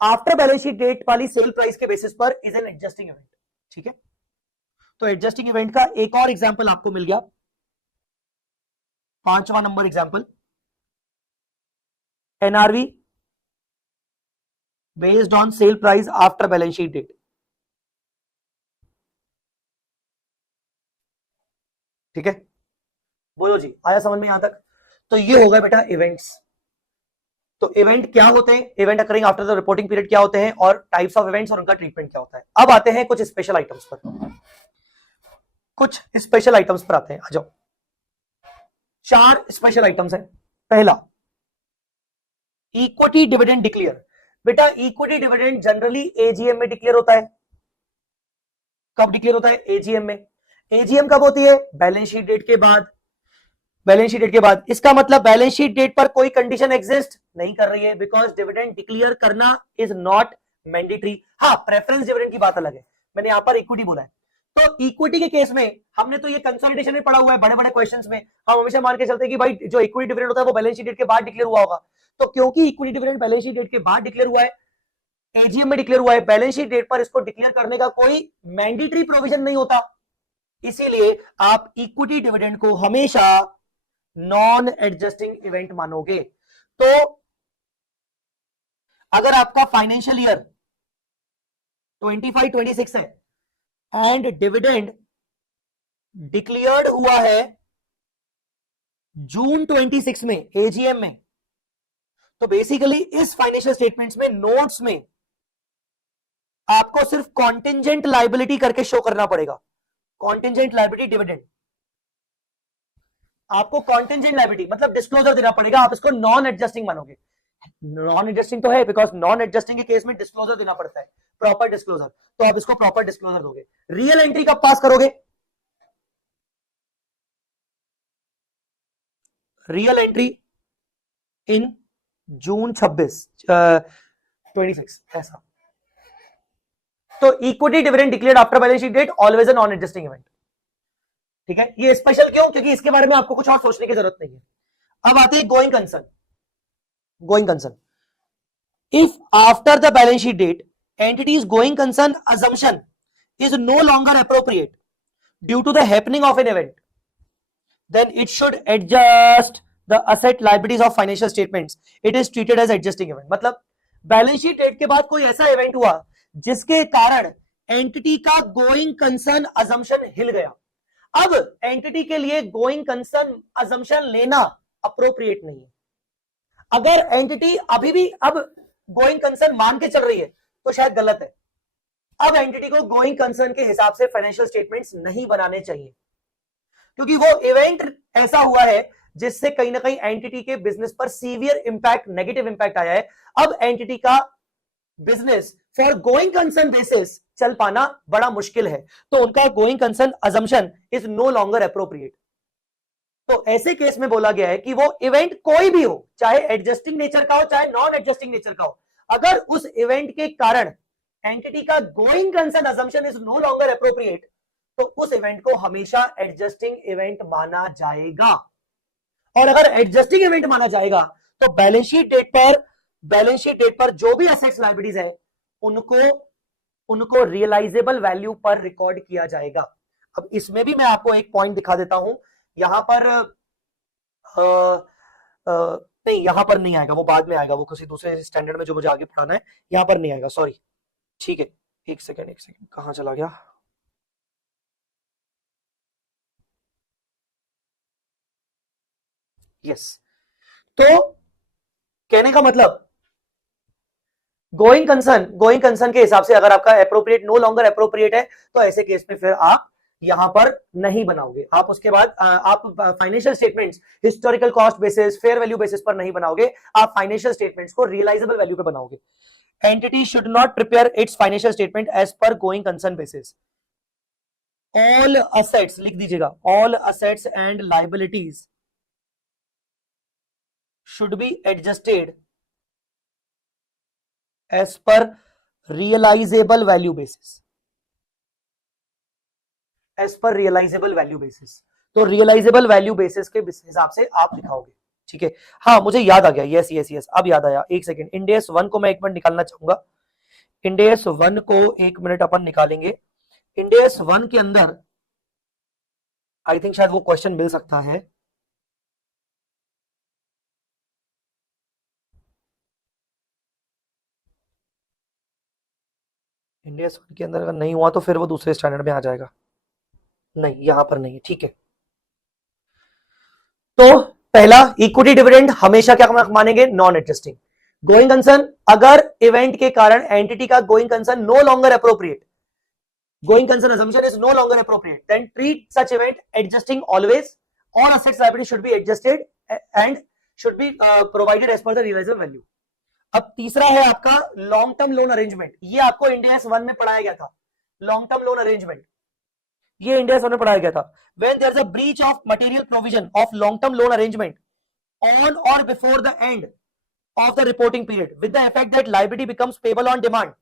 after balance sheet date वाली sale price के basis पर is an adjusting event. ठीक है, तो एडजस्टिंग इवेंट का एक और एग्जांपल आपको मिल गया, 5वां number example, NRV based on sale price after balance sheet date. ठीक है, बोलो जी, आया समझ में यहां तक? तो ये हो गया बेटा इवेंट्स। तो इवेंट क्या होते हैं, event occurring after the reporting period क्या होते हैं, और टाइप्स ऑफ इवेंट्स और उनका ट्रीटमेंट क्या होता है। अब आते हैं कुछ स्पेशल आइटम्स पर, कुछ स्पेशल आइटम्स पर आते हैं, आ जाओ। 4 स्पेशल आइटम्स हैं। पहला, इक्विटी डिविडेंड डिक्लेयर। बेटा इक्विटी डिविडेंड जनरली एजीएम में डिक्लेयर होता है। कब डिक्लेयर होता है? एजीएम में। एजीएम कब होती है? बैलेंस शीट डेट के बाद। बैलेंस शीट डेट के बाद, इसका मतलब बैलेंस शीट डेट पर कोई कंडीशन एग्जिस्ट नहीं कर रही है, बिकॉज डिविडेंड डिक्लेयर करना इज नॉट मैंडेटरी। हाँ, प्रेफरेंस डिविडेंड की बात अलग है, मैंने यहां पर इक्विटी बोला है। तो इक्विटी के केस में हमने तो ये कंसोलिडेशन में पढ़ा हुआ है, बड़े बड़े क्वेश्चंस में हम हमेशा मान के चलते हैं कि भाई जो इक्विटी डिविडेंड होता है वो बैलेंस शीट डेट के बाद डिक्लेयर हुआ होगा। तो क्योंकि equity dividend balance sheet date के बाद डिक्लेयर हुआ है, एजीएम में डिक्लेयर हुआ है, बैलेंस शीट डेट पर इसको डिक्लेयर करने का कोई मैंडेटरी प्रोविजन नहीं होता, इसीलिए आप इक्विटी डिविडेंड को हमेशा नॉन एडजस्टिंग इवेंट मानोगे। तो अगर आपका फाइनेंशियल ईयर 25-26 है एंड डिविडेंड डिक्लेयर्ड हुआ है जून 26 में एजीएम में, तो बेसिकली इस फाइनेंशियल स्टेटमेंट्स में, नोट्स में आपको सिर्फ कॉन्टिंजेंट लायबिलिटी करके शो करना पड़ेगा। कॉन्टिंजेंट लायबिलिटी डिविडेंड, आपको कॉन्टिंजेंट लायबिलिटी मतलब डिस्क्लोजर देना पड़ेगा, आप इसको नॉन एडजस्टिंग मानोगे। नॉन एडजस्टिंग तो है, बिकॉज नॉन एडजस्टिंग के केस में डिस्क्लोजर देना पड़ता है, प्रॉपर डिस्क्लोजर, तो आप इसको प्रॉपर डिस्क्लोजर दोगे। रियल एंट्री कब पास करोगे? रियल एंट्री इन जून 26 ऐसा। तो equity dividend declared after balance sheet date always a non adjusting event. ठीक है, ये स्पेशल क्यों? क्योंकि इसके बारे में आपको कुछ और सोचने की जरूरत नहीं है। अब आते हैं going concern. Going concern, if after the balance sheet date entity's going concern assumption is no longer appropriate due to the happening of an event, then it should adjust the asset liabilities of financial statements. It is treated as adjusting event. मतलब balance sheet date के बाद कोई ऐसा event हुआ जिसके कारण entity का going concern assumption हिल गया। अब एंटिटी के लिए गोइंग कंसर्न अजम्पशन लेना अप्रोप्रिएट नहीं है। अगर एंटिटी अभी भी अब गोइंग कंसर्न मान के चल रही है तो शायद गलत है। अब एंटिटी को गोइंग कंसर्न के हिसाब से फाइनेंशियल स्टेटमेंट्स नहीं बनाने चाहिए, क्योंकि वो इवेंट ऐसा हुआ है जिससे कहीं ना कहीं एंटिटी के बिजनेस पर सीवियर इंपैक्ट, नेगेटिव इंपैक्ट आया है। अब एंटिटी का business for going concern basis चल पाना बड़ा मुश्किल है, तो उनका going concern assumption is no longer appropriate. तो ऐसे केस में बोला गया है कि वो इवेंट कोई भी हो, चाहे एडजस्टिंग नेचर का हो चाहे नॉन एडजस्टिंग नेचर का हो, अगर उस इवेंट के कारण एंटिटी का going concern assumption is no longer appropriate, तो उस इवेंट को हमेशा एडजस्टिंग इवेंट माना जाएगा। और अगर एडजस्टिंग इवेंट माना जाएगा तो बैलेंस शीट डेट पर जो भी एसेट्स लायबिलिटीज है उनको रियलाइजेबल वैल्यू पर रिकॉर्ड किया जाएगा। अब इसमें भी मैं आपको एक पॉइंट दिखा देता हूं, यहां पर नहीं, यहां पर नहीं आएगा, वो बाद में आएगा, वो किसी दूसरे स्टैंडर्ड में जो मुझे आगे पढ़ाना है, यहां पर नहीं आएगा, सॉरी। ठीक है, एक सेकेंड कहां चला गया। यस, तो कहने का मतलब गोइंग कंसर्न के हिसाब से अगर आपका अप्रोप्रिएट नो लॉन्गर अप्रोप्रिएट है, तो ऐसे केस में फिर आप यहां पर नहीं बनाओगे। आप उसके बाद आप financial statements historical cost basis, fair value basis पर नहीं बनाओगे, आप फाइनेंशियल स्टेटमेंट्स को रियलाइजेबल वैल्यू पे बनाओगे। Entity should not prepare its financial statement as per going concern basis. All assets लिख दीजिएगा, all assets and liabilities should be adjusted as per realizable value basis, as per realizable value basis। तो realizable value basis के हिसाब से आप दिखाओगे, ठीक है। हाँ, मुझे याद आ गया, यस यस यस, अब याद आया, एक सेकेंड। इंडेस 1 को मैं 1 मिनट निकालना चाहूंगा, इंडेस 1 को 1 मिनट अपन निकालेंगे। इंडेस 1 के अंदर आई थिंक शायद वो क्वेश्चन मिल सकता है। इंडिया के अंदर अगर नहीं हुआ तो फिर वो दूसरे स्टैंडर्ड में आ जाएगा, नहीं यहां पर नहीं है, ठीक है। तो पहला, इक्विटी डिविडेंड हमेशा क्या मानेंगे, नॉन एडजस्टिंग। गोइंग कंसर्न, अगर इवेंट के कारण एंटिटी का going concern no longer appropriate, going concern assumption is no longer appropriate, then treat such event adjusting always, all assets liability should be adjusted and should be provided as per the realizable value। अब तीसरा है आपका long term loan arrangement, ये आपको Indians 1 में पढ़ाया गया था, लॉन्ग टर्म लोन अरेंजमेंट, ये इंडियस 1 में पढ़ाया गया था। When there is a breach of material provision of long term loan arrangement on or before the end of the reporting period with the effect that liability becomes payable on demand.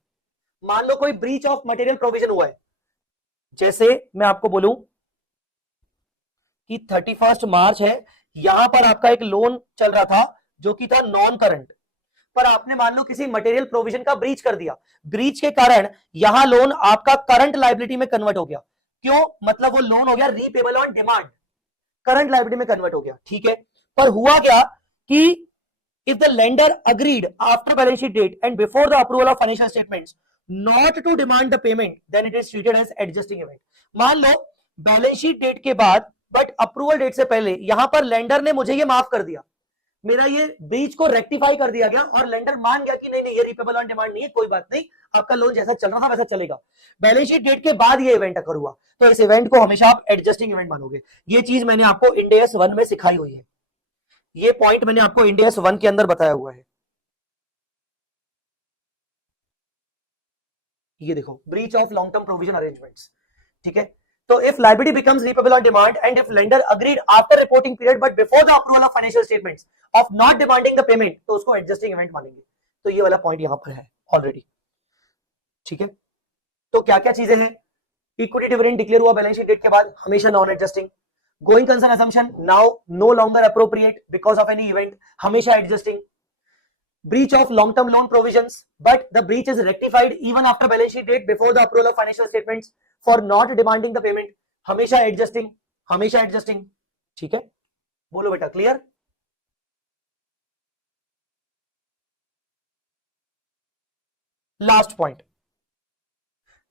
मान लो कोई breach of material provision हुआ है, जैसे मैं आपको बोलूं कि 31 मार्च है, यहां पर आपका एक लोन चल रहा था जो कि था नॉन करंट, पर आपने मान लो किसी मटेरियल प्रोविजन का ब्रीच कर दिया, ब्रीच के कारण यहां लोन आपका करंट लायबिलिटी में कन्वर्ट हो गया। क्यों, मतलब वो लोन हो गया repayable on demand, current liability में कन्वर्ट हो गया, ठीक है। पर हुआ क्या कि if the lender agreed after balance sheet date and before the approval of financial statements not to demand the payment, then it is treated as adjusting event. मान लो बैलेंस शीट डेट के बाद बट अप्रूवल डेट से पहले यहां पर lender ने मुझे ये माफ कर दिया, मेरा ये ब्रीच को रेक्टिफाई कर दिया गया और लेंडर मान गया कि नहीं नहीं ये रिपेबल ऑन डिमांड नहीं है, कोई बात नहीं, आपका लोन जैसा चल रहा था वैसा चलेगा। बैलेंस शीट डेट के बाद ये इवेंट अकर हुआ, तो इस इवेंट को हमेशा आप एडजस्टिंग इवेंट मानोगे। ये चीज मैंने आपको इंडियस 1 में सिखाई हुई है, ये पॉइंट मैंने आपको इंडियस 1 के अंदर बताया हुआ है। ये देखो, breach of long term provision arrangements, ठीक है। तो if liability becomes repayable on demand and if lender agreed after reporting period but before the approval of financial statements of not demanding the payment, तो उसको adjusting event मानेंगे। तो ये वाला point यहां पर है ऑलरेडी, ठीक है। तो क्या क्या चीजें हैं, इक्विटी डिविडेंड डिक्लेयर हुआ बैलेंस शीट डेट के बाद, हमेशा non adjusting. Going concern assumption now no longer appropriate because of any event, हमेशा adjusting. breach of long term loan provisions but the breach is rectified even after balance sheet date before the approval of financial statements for not demanding the payment, हमेशा adjusting, हमेशा adjusting, ठीक है। बोलो बेटा, clear. Last point,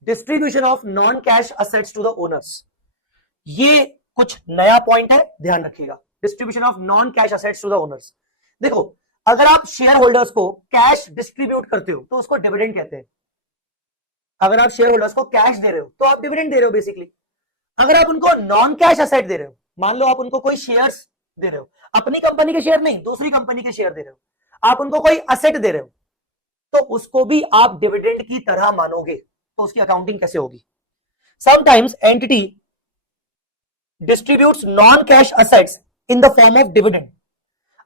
distribution of non cash assets to the owners. ये कुछ नया point है, ध्यान रखिएगा, distribution of non cash assets to the owners. देखो, अगर आप शेयर होल्डर्स को कैश डिस्ट्रीब्यूट करते हो तो उसको डिविडेंड कहते हैं। अगर आप शेयर होल्डर्स को कैश दे रहे हो तो आप डिविडेंड दे रहे हो बेसिकली। अगर आप उनको नॉन कैश असेट दे रहे हो, मान लो आप उनको कोई शेयर्स दे रहे हो, अपनी कंपनी के शेयर नहीं, दूसरी कंपनी के शेयर दे रहे हो, आप उनको कोई असेट दे रहे हो, तो उसको भी आप डिविडेंड की तरह मानोगे। तो उसकी अकाउंटिंग कैसे होगी, sometimes entity distributes non cash assets in the form of dividend.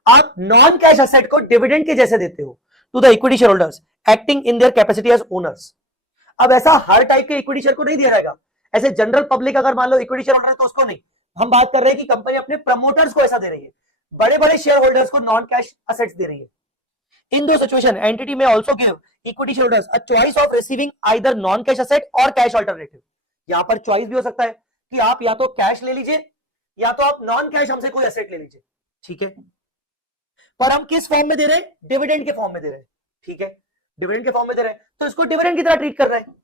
आप नॉन कैश असेट को डिविडेंड के जैसे देते हो to the equity shareholders acting in their capacity as owners. अब ऐसा हर टाइप के इक्विटी शेयर को नहीं दिया जाएगा, ऐसे जनरल पब्लिक अगर मान लो इक्विटी शेयर होल्डर है तो उसको नहीं। हम बात कर रहे हैं कि कंपनी अपने प्रमोटर्स को ऐसा दे रही है, बड़े बड़े शेयर होल्डर्स को नॉन कैश असेट्स दे रही है। इन दो सिचुएशन एंटिटी में also give equity share holders a choice of receiving either non cash asset और कैश अल्टरनेटिव। यहां पर चॉइस भी हो सकता है कि आप या तो कैश ले लीजिए या तो आप नॉन कैश हमसे कोई असेट ले लीजिए, ठीक है। पर हम किस फॉर्म में दे रहे हैं? डिविडेंड के फॉर्म में दे रहे हैं, ठीक है, डिविडेंड के फॉर्म में दे रहे हैं, तो इसको डिविडेंड की तरह ट्रीट कर रहे हैं।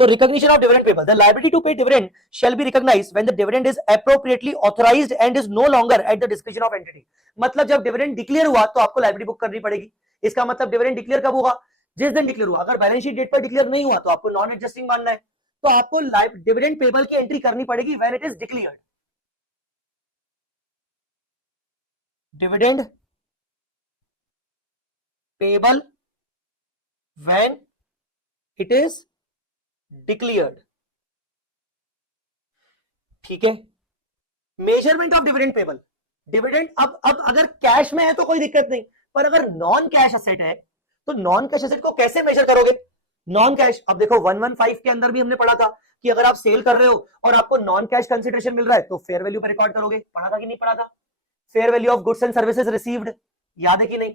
तो recognition of dividend payable, the liability to pay dividend shall be recognised when the dividend is appropriately authorised and is no longer at the description of entity. मतलब जब डिविडेंड डिक्लेयर हुआ तो आपको लायबिलिटी बुक करनी पड़ेगी। इसका मतलब dividend declare कब होगा? जिस दिन डिक्लेयर हुआ। अगर बैलेंस शीट डेट पर डिक्लेयर नहीं हुआ तो आपको नॉन एडजस्टिंग मानना है, तो आपको डिविडेंड पेबल की एंट्री करनी पड़ेगी when it is declared. Dividend payable when it is declared, ठीक है। Measurement of dividend payable, dividend अब अगर कैश में है तो कोई दिक्कत नहीं, पर अगर नॉन कैश असेट है तो नॉन कैश असेट को कैसे मेजर करोगे? नॉन कैश, अब देखो 115 के अंदर भी हमने पढ़ा था कि अगर आप सेल कर रहे हो और आपको नॉन कैश कंसिडरेशन मिल रहा है तो फेयर वैल्यू पर रिकॉर्ड करोगे। पढ़ा था कि नहीं पढ़ा था? Fair value of goods and services received, याद है कि नहीं?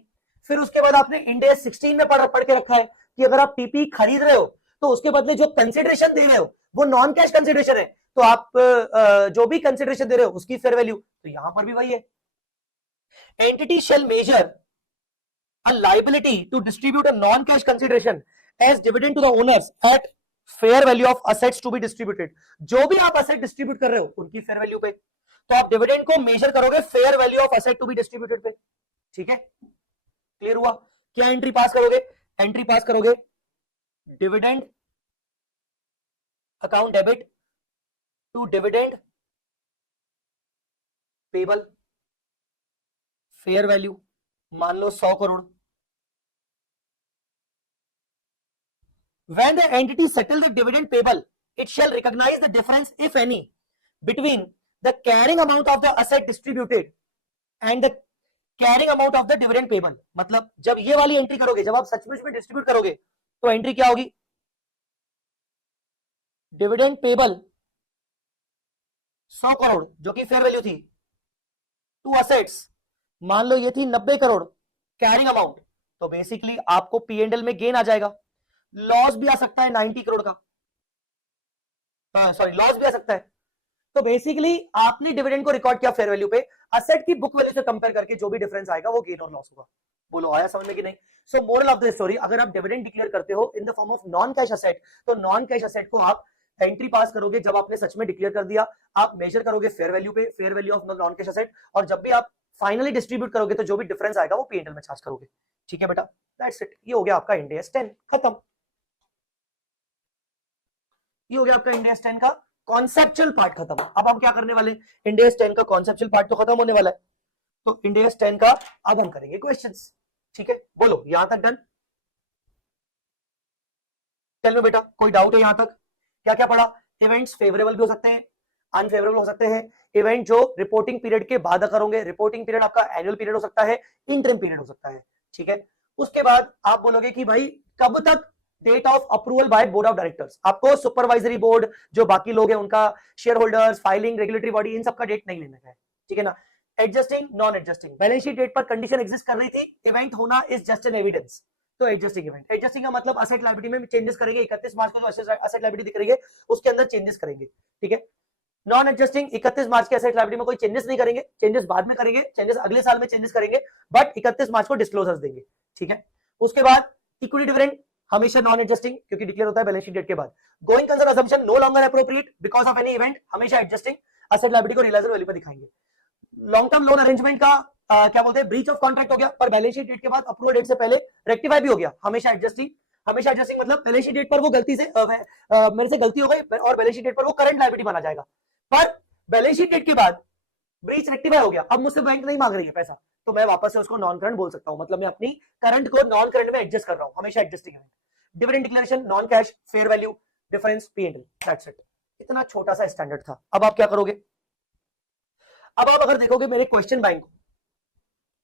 फिर उसके बाद आपने इंडिया 16 में पढ़ के रखा है कि अगर आप पीपी खरीद रहे हो तो उसके बदले जो कंसिडरेशन दे रहे हो वो नॉन कैश कंसिडरेशन है, तो आप जो भी कंसिडरेशन दे रहे हो उसकी फेयर वैल्यू, तो यहां पर भी वही है। Entity shall measure a liability to distribute a non-cash consideration as dividend to the owners at fair value of assets to be distributed। जो भी आप asset distribute कर रहे हो उनकी fair value पे, तो आप dividend को measure करोगे fair value of asset to be distributed पे, ठीक है, क्लियर हुआ? क्या एंट्री पास करोगे? एंट्री पास करोगे dividend account debit to dividend payable, fair value मान लो 100 crore. When the entity settle the dividend payable, it shall recognize the difference, if any, between the carrying amount of the asset distributed and the carrying amount of the dividend payable। मतलब जब ये वाली entry करोगे, जब आप सचमुच में distribute करोगे तो एंट्री क्या होगी? डिविडेंड पेबल 100 करोड़ जो कि फेयर वैल्यू थी, टू असेट्स मान लो ये थी 90 करोड़ कैरिंग अमाउंट, तो बेसिकली आपको पी&एल में गेन आ जाएगा। लॉस भी आ सकता है 90 करोड़ का, सॉरी लॉस भी आ सकता है। तो बेसिकली आपने डिविडेंड को रिकॉर्ड किया फेयर वैल्यू पे, असेट की बुक वैल्यू से कंपेयर करके जो भी डिफरेंस आएगा वो गेन और लॉस होगा। बोलो आया समझ में कि नहीं? सो मोरल ऑफ द स्टोरी, अगर आप डिविडेंड डिक्लेयर करते हो इन the form of non cash asset, तो नॉन कैश असेट को आप एंट्री पास करोगे जब आपने सच में डिक्लेयर कर दिया, आप मेजर करोगे फेयर वैल्यू पे, fair value of non cash asset, और जब भी आप फाइनली डिस्ट्रीब्यूट करोगे तो जो भी डिफरेंस आएगा वो पी&एल में चार्ज करोगे, ठीक है बेटा? दैट्स इट, ये हो गया आपका इंड AS 10 खत्म। ये हो गया आपका इंड AS 10 का कॉन्सेप्चुअल पार्ट खत्म। अब हम क्या करने वाले? इंड AS 10 का कॉन्सेप्चुअल पार्ट तो खत्म होने वाला है, तो इंड AS 10 का अब हम करेंगे क्वेश्चंस, ठीक है? बोलो यहां तक डन? चलो बेटा, कोई डाउट है यहां तक? क्या क्या पढ़ा? इवेंट्स फेवरेबल भी हो सकते हैं, अनफेवरेबल हो सकते हैं। इवेंट जो रिपोर्टिंग पीरियड के बाद अकर होंगे, रिपोर्टिंग पीरियड आपका एनुअल पीरियड हो सकता है, इंटरिम पीरियड हो सकता है, ठीक है? उसके बाद आप बोलोगे कि भाई कब तक date of approval by board of directors, आपको सुपरवाइजरी बोर्ड जो बाकी लोग हैं उनका, shareholders, filing, regulatory body, इन सबका डेट नहीं लेना है, ठीक है ना? Adjusting, non adjusting, balance sheet date पर कंडीशन एग्जिस्ट कर रही थी, इवेंट होना इज जस्ट एन एविडेंस, तो एडजस्टिंग इवेंट। एडजस्टिंग का मतलब असेट लायबिलिटी में चेंजेस करेंगे, 31 मार्च को जो असेट लायबिलिटी दिख रही है उसके अंदर चेंजेस करेंगे, ठीक है? नॉन एडजस्टिंग 31 मार्च के एसेट लायबिलिटी में कोई चेंजेस नहीं करेंगे, चेंजेस बाद में करेंगे, चेंजेस अगले साल में चेंजेस करेंगे, बट 31 मार्च को डिस्क्लोजर्स देंगे, ठीक है? उसके बाद इक्विटी डिविडेंड हमेशा नॉन एडजस्टिंग क्योंकि डिक्लेयर होता है बैलेंस शीट डेट के बाद। Going concern assumption no longer appropriate because of any event, हमेशा एडजस्टिंग, असेट लायबिलिटी को रियलाइज्ड वैल्यू पर दिखाएंगे। लॉन्ग टर्म लोन अरेंजमेंट का क्या बोलते हैं, ब्रीच ऑफ कॉन्ट्रैक्ट हो गया पर बैलेंस शीट डेट के बाद अप्रूवल डेट से पहले रेक्टिफाई भी हो गया, हमेशा एडजस्टिंग। हमेशा एडजस्टिंग मतलब बैलेंस शीट डेट पर वो गलती से मेरे से गलती हो गई और बैलेंस शीट डेट पर वो करंट लायबिलिटी माना जाएगा, पर बैलेंस शीट डेट के बाद ब्रीच रेक्टिफाई हो गया, अब मुझसे बैंक नहीं मांग रही है पैसा, तो मैं वापस से उसको नॉन करंट बोल सकता हूं, मतलब मैं अपनी करंट को नॉन करंट में एडजस्ट कर रहा हूं, हमेशा एडजस्टिंग है। Dividend declaration, non cash, fair value, difference, P and L, that's it. इतना छोटा सा स्टैंडर्ड था। अब आप क्या करोगे? अब आप अगर देखोगे मेरे क्वेश्चन बैंक को,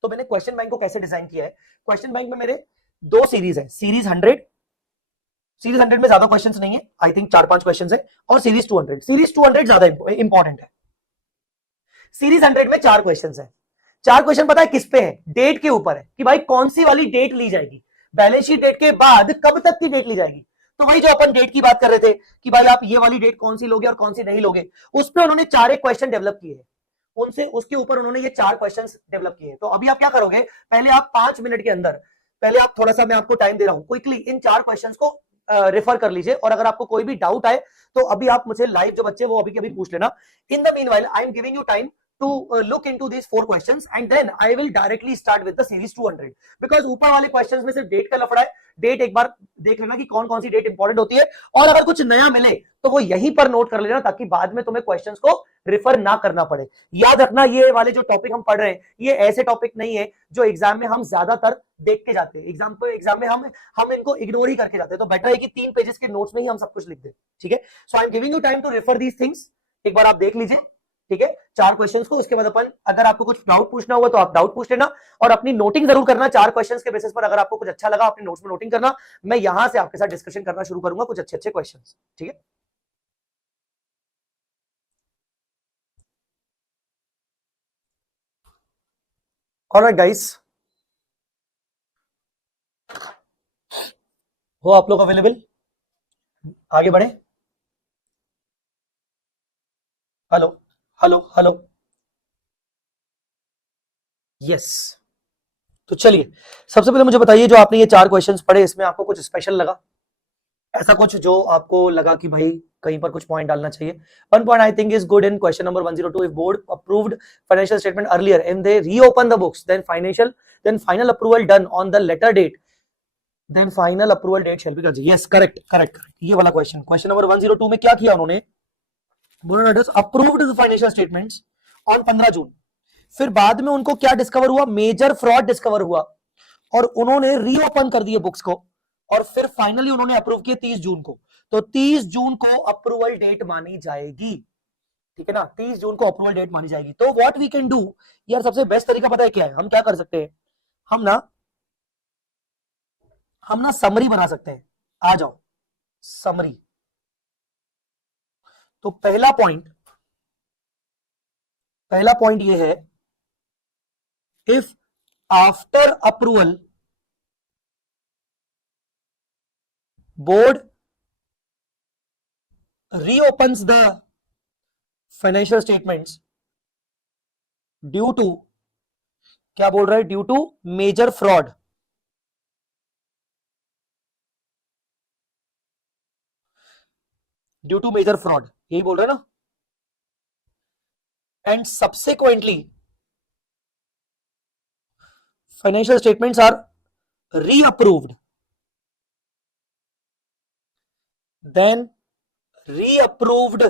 तो मैंने क्वेश्चन बैंक को कैसे डिजाइन किया है? क्वेश्चन बैंक में मेरे दो सीरीज है, सीरीज 100, सीरीज 100 में ज्यादा क्वेश्चंस नहीं है, आई थिंक 4-5 क्वेश्चंस है, और सीरीज 200, सीरीज 200 ज्यादा इंपॉर्टेंट है। सीरीज 100 में 4 क्वेश्चंस है, 4 क्वेश्चन पता है किस पे है? डेट के ऊपर है कि भाई कौन सी वाली डेट ली जाएगी, बैलेंस शीट डेट के बाद कब तक की डेट ली जाएगी। तो वही जो अपन डेट की बात कर रहे थे कि भाई आप ये वाली डेट कौन सी लोगे और कौन सी नहीं लोगे, उस पर उन्होंने 4 क्वेश्चन डेवलप किए हैं। उनसे उसके ऊपर उन्होंने ये 4 क्वेश्चंस डेवलप किए। तो अभी आप क्या करोगे, पहले आप 5 मिनट के अंदर, पहले आप थोड़ा सा, मैं आपको टाइम दे रहा हूं, क्विकली इन 4 क्वेश्चंस को रेफर कर लीजिए, और अगर आपको कोई भी डाउट आए तो अभी आप मुझे लाइव जो बच्चे वो अभी के अभी पूछ लेना। In the meanwhile I am giving you time to look into these 4 questions and then I will directly start with the series 200 because ऊपर वाले questions में सिर्फ डेट का लफड़ा है। डेट एक बार देख लेना कि कौन कौन सी डेट इंपॉर्टेंट होती है, और अगर कुछ नया मिले तो वो यहीं पर नोट कर लेना, ताकि बाद में तुम्हें क्वेश्चंस को रिफर ना करना पड़े। याद रखना, ये वाले जो टॉपिक हम पढ़ रहे हैं ये ऐसे टॉपिक नहीं है जो एग्जाम में हम ज्यादातर देख के जाते हैं। एग्जाम में हम इनको इग्नोर ही करके जाते हैं, तो बेटर है कि 3 पेजेस के नोट्स में ही हम सब कुछ लिख दें। ठीक है, so I am giving you time to refer these things, एक बार आप देख लीजिए। ठीक है, 4 क्वेश्चंस को, उसके बाद अपन, अगर आपको कुछ डाउट पूछना हुआ तो आप डाउट पूछ लेना, और अपनी नोटिंग जरूर करना 4 क्वेश्चंस के बेसिस पर। अगर आपको कुछ अच्छा लगा अपने नोट्स में नोटिंग करना, मैं यहां से आपके साथ डिस्कशन करना शुरू करूंगा कुछ अच्छे अच्छे क्वेश्चंस। ठीक है, ऑलराइट गाइस, हो आप लोग अवेलेबल, आगे बढ़े। Hello hello hello, yes. तो चलिए, सबसे पहले मुझे बताइए, जो आपने ये 4 क्वेश्चंस पढ़े इसमें आपको कुछ स्पेशल लगा, ऐसा कुछ जो आपको लगा कि भाई कहीं पर कुछ पॉइंट डालना चाहिए? One point I think is good in question number 102, if board approved financial statement earlier and they reopen the books, then final approval done on the letter date, then final approval date shall be considered. Yes, correct, ये वाला question number 102 में क्या किया उन्होंने, approved financial statements on 15 जून, फिर बाद में उनको क्या डिस्कवर हुआ, मेजर फ्रॉड डिस्कवर हुआ, और उन्होंने रीओपन कर दिए बुक्स को, और फिर फाइनली उन्होंने अप्रूव किया 30 जून को। तो 30 जून को अप्रूवल डेट मानी जाएगी। ठीक है ना, 30 जून को अप्रूवल डेट मानी जाएगी। तो व्हाट वी कैन डू, यार सबसे बेस्ट तरीका पता है क्या है, हम क्या कर सकते हैं, हम ना समरी बना सकते हैं। आ जाओ समरी। तो पहला पॉइंट ये है, if after approval board reopens the financial statements due to, क्या बोल रहा है, due to major fraud, due to major fraud, यही बोल रहे हैं ना, and subsequently financial statements are reapproved, then reapproved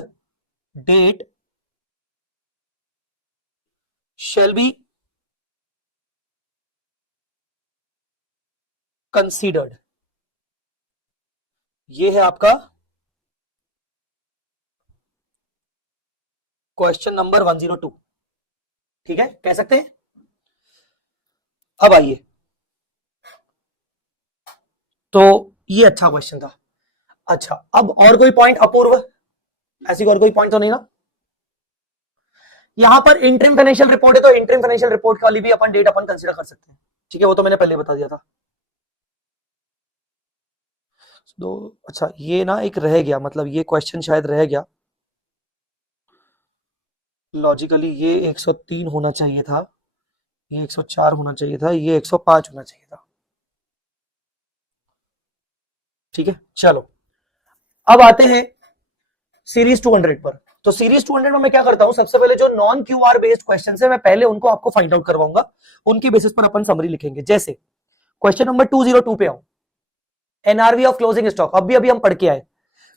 date shall be considered। ये है आपका क्वेश्चन नंबर 102। ठीक है, कह सकते हैं। अब आइए, तो ये अच्छा क्वेश्चन था। अच्छा, अब और कोई पॉइंट अपूर्व, ऐसी और कोई पॉइंट तो नहीं ना? यहां पर इंटरिम फाइनेंशियल रिपोर्ट है, तो इंटरिम फाइनेंशियल रिपोर्ट वाली भी अपन डेट अपन कंसीडर कर सकते हैं। ठीक है, वो तो मैंने पहले बता दिया था। तो अच्छा, ये ना एक रह गया, मतलब ये क्वेश्चन शायद रह गया, लॉजिकली ये 103 होना चाहिए था, ये 104 होना चाहिए था, ये 105 होना चाहिए था। ठीक है, चलो अब आते हैं सीरीज 200 पर। तो सीरीज 200 में मैं क्या करता हूं, सबसे पहले जो नॉन क्यूआर बेस्ड क्वेश्चन है मैं पहले उनको आपको फाइंड आउट करवाऊंगा, उनके बेसिस पर अपन समरी लिखेंगे। जैसे क्वेश्चन नंबर 202 पे आओ, एनआरवी ऑफ क्लोजिंग स्टॉक, अभी हम पढ़ के आए,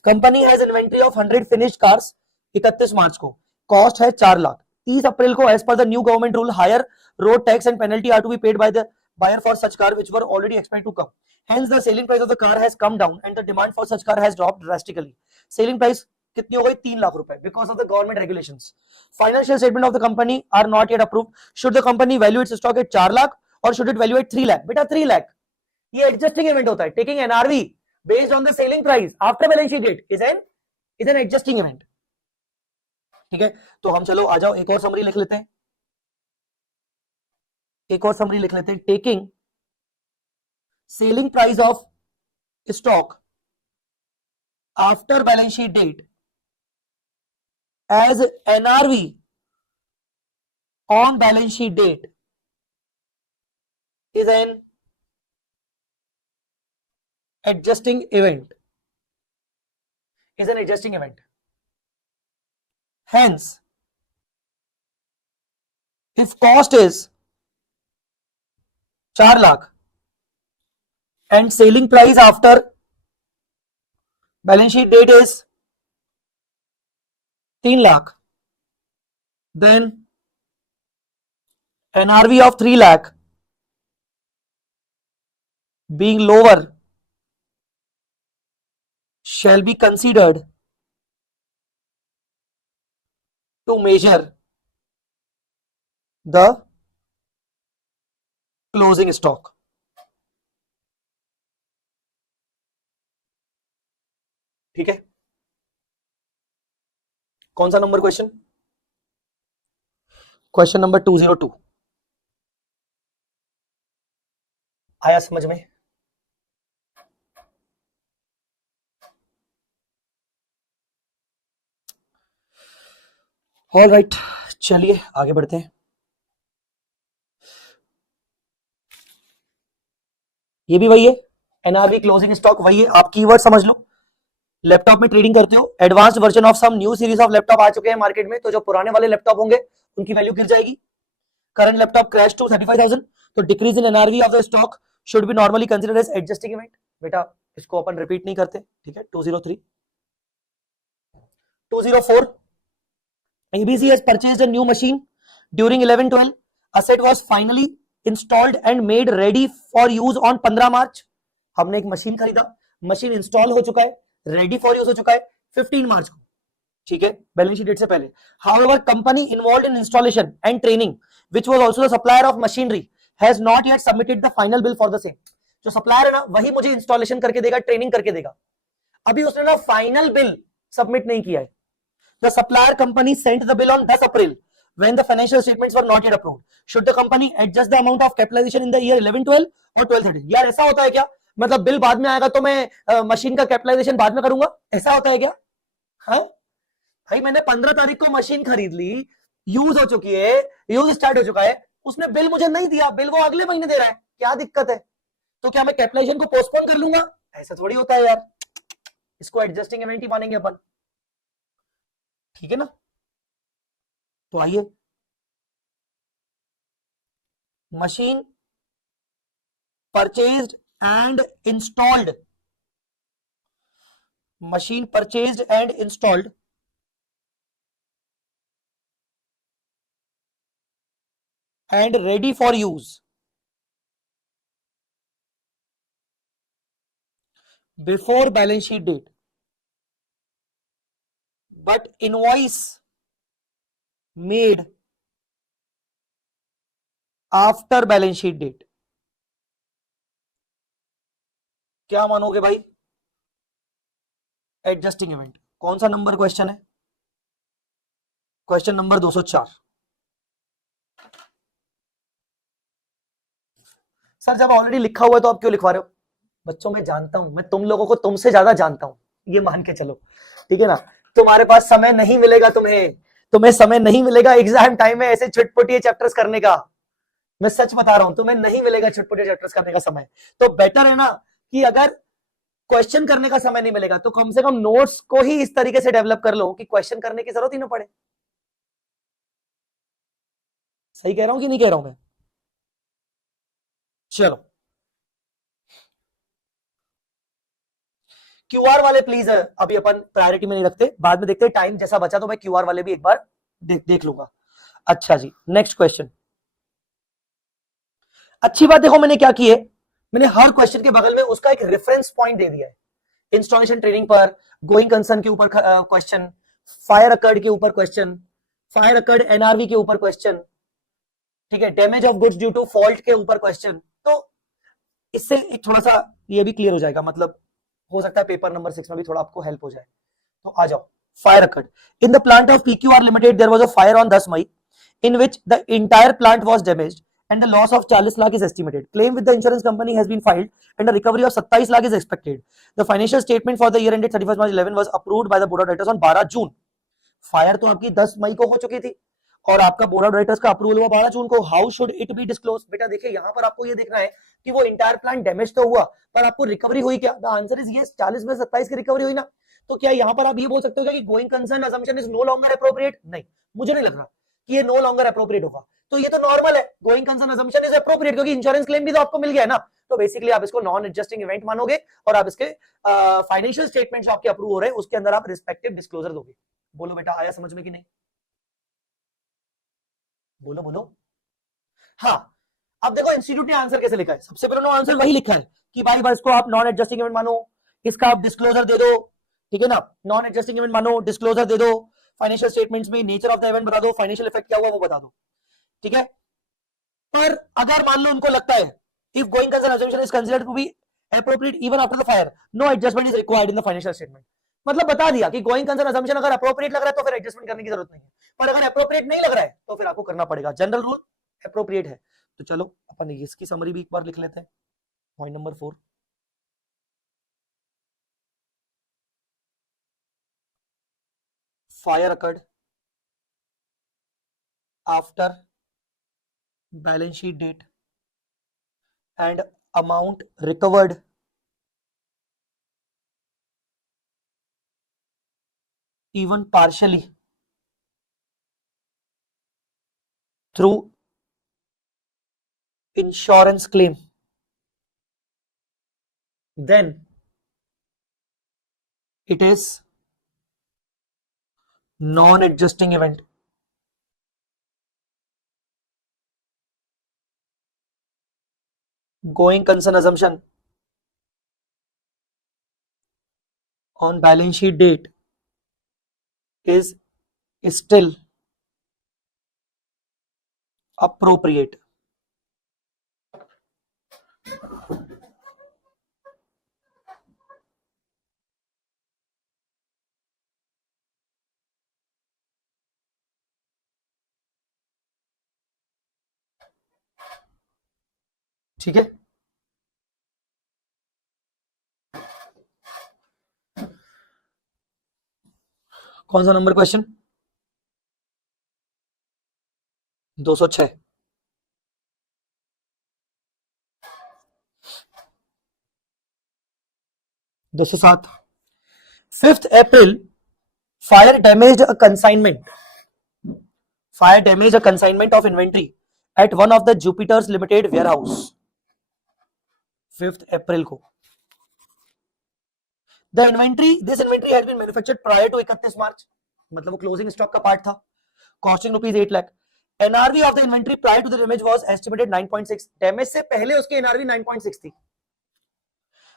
company has inventory of 100 finished cars 31 मार्च को, कॉस्ट है 4 लाख, 30 अप्रैल को as per the new government rule higher road tax and penalty are to be paid by the buyer for such car which were already expected to come, hence the selling price of the car has come down and the demand for such car has dropped drastically। selling price कितनी हो गई, 3 लाख रुपए, because of the government regulations. Financial statement of the company are not yet approved, should the company value its stock at 4 lakh or should it value at 3 lakh? बेटा 3 लाख ये adjusting event होता है, taking NRV based on the selling price after balance sheet date is an adjusting event. ठीक है, तो हम चलो आ जाओ एक और समरी लिख लेते हैं, taking selling price of stock after balance sheet date as NRV on balance sheet date is an adjusting event. Hence, if cost is 4 lakh and selling price after balance sheet date is 3 lakh, then NRV of 3 lakh being lower shall be considered to measure the closing stock. ठीक है, कौन सा number question? Question number 202 आया समझ में? All right, चलिए आगे बढ़ते हैं। ये भी वही है, एनआरवी क्लोजिंग स्टॉक वही है। आप कीवर्ड समझ लो, लैपटॉप में ट्रेडिंग करते हो, advanced version of some new series of laptop आ चुके हैं मार्केट में, तो जो पुराने वाले लैपटॉप होंगे उनकी वैल्यू गिर जाएगी। करंट लैपटॉप क्रैश टू 35,000, तो decrease in NRV of the stock should be normally considered as adjusting event. बेटा इसको अपन रिपीट नहीं करते, ठीक है। 203 204 ABC has purchased a new machine during 11-12. Asset was finally installed and made ready for use on 15 मार्च। हमने एक machine खरीदा, machine install हो चुका है, रेडी फॉर यूज हो चुका है 15 मार्च को, ठीक है, बैलेंस शीट डेट से पहले। However, company involved in installation and training, which was also the supplier of machinery, has not yet submitted the final bill for the same। जो सप्लायर है ना, वही मुझे इंस्टॉलेशन करके देगा, ट्रेनिंग करके देगा, अभी उसने ना फाइनल बिल सबमिट नहीं किया है। The supplier company sent the bill on 10 April when the financial statements were not yet approved. Should the company adjust the amount of capitalization in the year 11-12 or 12-13? यार ऐसा होता है क्या? मतलब bill बाद में आएगा तो मैं मशीन का कैपिटलाइजेशन बाद में करूंगा, ऐसा होता है क्या? हाँ भाई, मैंने 15 तारीख को मशीन खरीद ली, यूज हो चुकी है, यूज स्टार्ट हो चुका है, उसने बिल मुझे नहीं दिया, बिल वो अगले महीने दे रहा है, क्या दिक्कत है? तो क्या मैं कैपिटलाइजेशन को पोस्टपोन कर लूंगा? ऐसा थोड़ी होता है यार, इसको एडजस्टिंग इवेंट ही मानेंगे अपन, ठीक है ना। तो आइए, machine purchased and installed, machine purchased and installed and ready for use before balance sheet date, but invoice made after balance sheet date। क्या मानोगे भाई? Adjusting event. कौन सा नंबर क्वेश्चन है? Question number 204। सर जब ऑलरेडी लिखा हुआ है तो आप क्यों लिखवा रहे हो? बच्चों मैं जानता हूं, मैं तुम लोगों को तुमसे ज्यादा जानता हूं, ये मान के चलो, ठीक है ना। तुम्हारे पास समय नहीं मिलेगा, तुम्हें समय नहीं मिलेगा एग्जाम टाइम में ऐसे छुटपुटिए चैप्टर्स करने का। मैं सच बता रहा हूं, तुम्हें नहीं मिलेगा छुटपुटिए चैप्टर्स करने का समय। तो बेटर है ना कि अगर क्वेश्चन करने का समय नहीं मिलेगा तो कम से कम नोट्स को ही इस तरीके से डेवलप कर लो कि क्वेश्चन करने की जरूरत ही ना पड़े। सही कह रहा हूं कि नहीं कह रहा हूं मैं? चलो, क्यूआर वाले प्लीज अभी अपन प्रायोरिटी में नहीं रखते, बाद में देखते हैं, टाइम जैसा बचा तो मैं क्यूआर वाले भी एक बार देख लूंगा। अच्छा जी, नेक्स्ट क्वेश्चन। अच्छी बात देखो मैंने क्या की है, मैंने हर क्वेश्चन के बगल में उसका एक रेफरेंस पॉइंट दे दिया है। इंस्टॉलेशन ट्रेनिंग पर, गोइंग कंसर्न के ऊपर क्वेश्चन, फायर अकर्ड के ऊपर क्वेश्चन, फायर अकर्ड एनआरवी के ऊपर क्वेश्चन, ठीक है, damage of goods due to fault के ऊपर क्वेश्चन। तो इससे थोड़ा सा ये भी क्लियर हो जाएगा, मतलब हो सकता है पेपर नंबर 6 में भी थोड़ा आपको हेल्प हो जाए। तो आ जाओ, fire occurred in the plant of PQR limited, there was a fire on 10 May in which the entire plant was damaged and the loss of 40 lakh is estimated. Claim with the insurance company has been filed and a recovery of 27 lakh is expected. The financial statement for the year ended 31st March 11 was approved by the board of directors on 12 June. Fire तो आपकी 10 मई को हो चुकी थी और आपका board of directors का approval हुआ 12 जून को। How should it be disclose? बेटा देखिए यहां पर आपको ये देखना है कि वो इंटायर प्लान डैमेज तो हुआ पर आपको रिकवरी हुई क्या? द आंसर इज यस, 40 में 27 की रिकवरी हुई ना। तो क्या यहां पर आप ये बोल सकते हो कि going concern assumption is no longer appropriate? नहीं, मुझे नहीं लग रहा कि ये नो लॉन्गर एप्रोप्रिएट होगा। तो ये तो नॉर्मल है, going concern assumption is appropriate, क्योंकि इंश्योरेंस क्लेम भी तो आपको मिल गया है ना। तो बेसिकली आप इसको नॉन एडजस्टिंग इवेंट मानोगे और आप इसके फाइनेंशियल स्टेटमेंट्स आपके अप्रूव हो रहे हैं उसके अंदर आप रिस्पेक्टिव डिस्क्लोजर दोगे। बोलो बेटा आया समझ में कि नहीं? बोलो बोलो। हाँ, अब देखो इंस्टीट्यूट ने आंसर कैसे लिखा है। सबसे पहले आंसर वही लिखा है कि भाई बस इसको आप नॉन एडजस्टिंग इवेंट मानो, इसका आप डिस्क्लोजर दे दो, ठीक है ना, नॉन एडजस्टिंग इवेंट मानो, डिस्क्लोजर दे दो, फाइनेंशियल स्टेटमेंट्स में नेचर ऑफ द इवेंट बता दो, फाइनेंशियल इफेक्ट क्या हुआ वो बता दो, ठीक है। पर अगर मान लो उनको लगता है if going concern assumption is considered to be appropriate even after the fire, no adjustment is required in the financial statement. मतलब बता दिया कि गोइंग कंसर्न असम्पशन अगर अप्रोप्रिएट लग रहा है तो फिर एडजस्टमेंट करने की जरूरत नहीं है, पर अगर अप्रोप्रिएट नहीं लग रहा है तो फिर आपको करना पड़ेगा। जनरल रूल अप्रोप्रिएट है। तो चलो अपन इसकी समरी भी एक बार लिख लेते हैं। Point number 4, fire occurred after balance sheet date and amount recovered even partially through insurance claim, then it is non-adjusting event. Going concern assumption on balance sheet date is still appropriate. ठीक है, कौन सा number question? 206। 207। 5th April, fire damaged a consignment. Fire damaged a consignment of inventory at one of the Jupiter's Limited warehouse. 5th April को The inventory, this inventory had been manufactured prior to 31 March, मतलब वो closing stock का part था, costing rupees 8 lakh. NRV of the inventory prior to the damage was estimated 9.6, damage से पहले उसकी NRV 9.6 थी।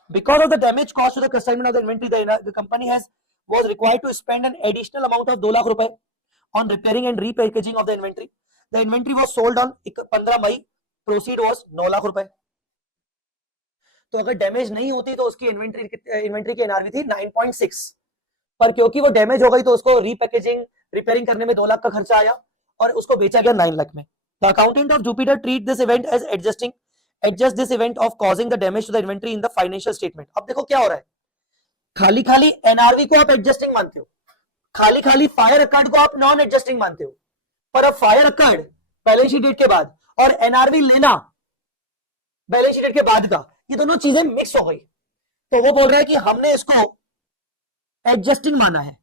Because of the damage caused to the consignment of the inventory, the company was required to spend an additional amount of 2 lakh रुपए on repairing and repackaging of the inventory. The inventory was sold on 15 May, proceed was 9 lakh रुपए। तो अगर damage नहीं होती तो उसकी inventory की NRV थी 9.6, पर क्योंकि वो डैमेज हो गई तो उसको रीपैकेजिंग रिपेयरिंग करने में 2 लाख का खर्चा आया और उसको बेचा गया 9 लाख में। The accountant of Jupiter treat this event as adjust this event of causing the damage to the inventory in the financial statement. अब देखो क्या हो रहा है, खाली खाली एनआरवी को आप एडजस्टिंग मानते हो, खाली खाली फायर अकर्ड को आप नॉन एडजस्टिंग मानते हो, पर अब fire occurred balance sheet date के बाद और एनआरवी लेना बैलेंस शीट डेट के बाद का, ये दोनों चीजें मिक्स हो गई। तो वो बोल रहा है कि हमने इसको एडजस्टिंग माना है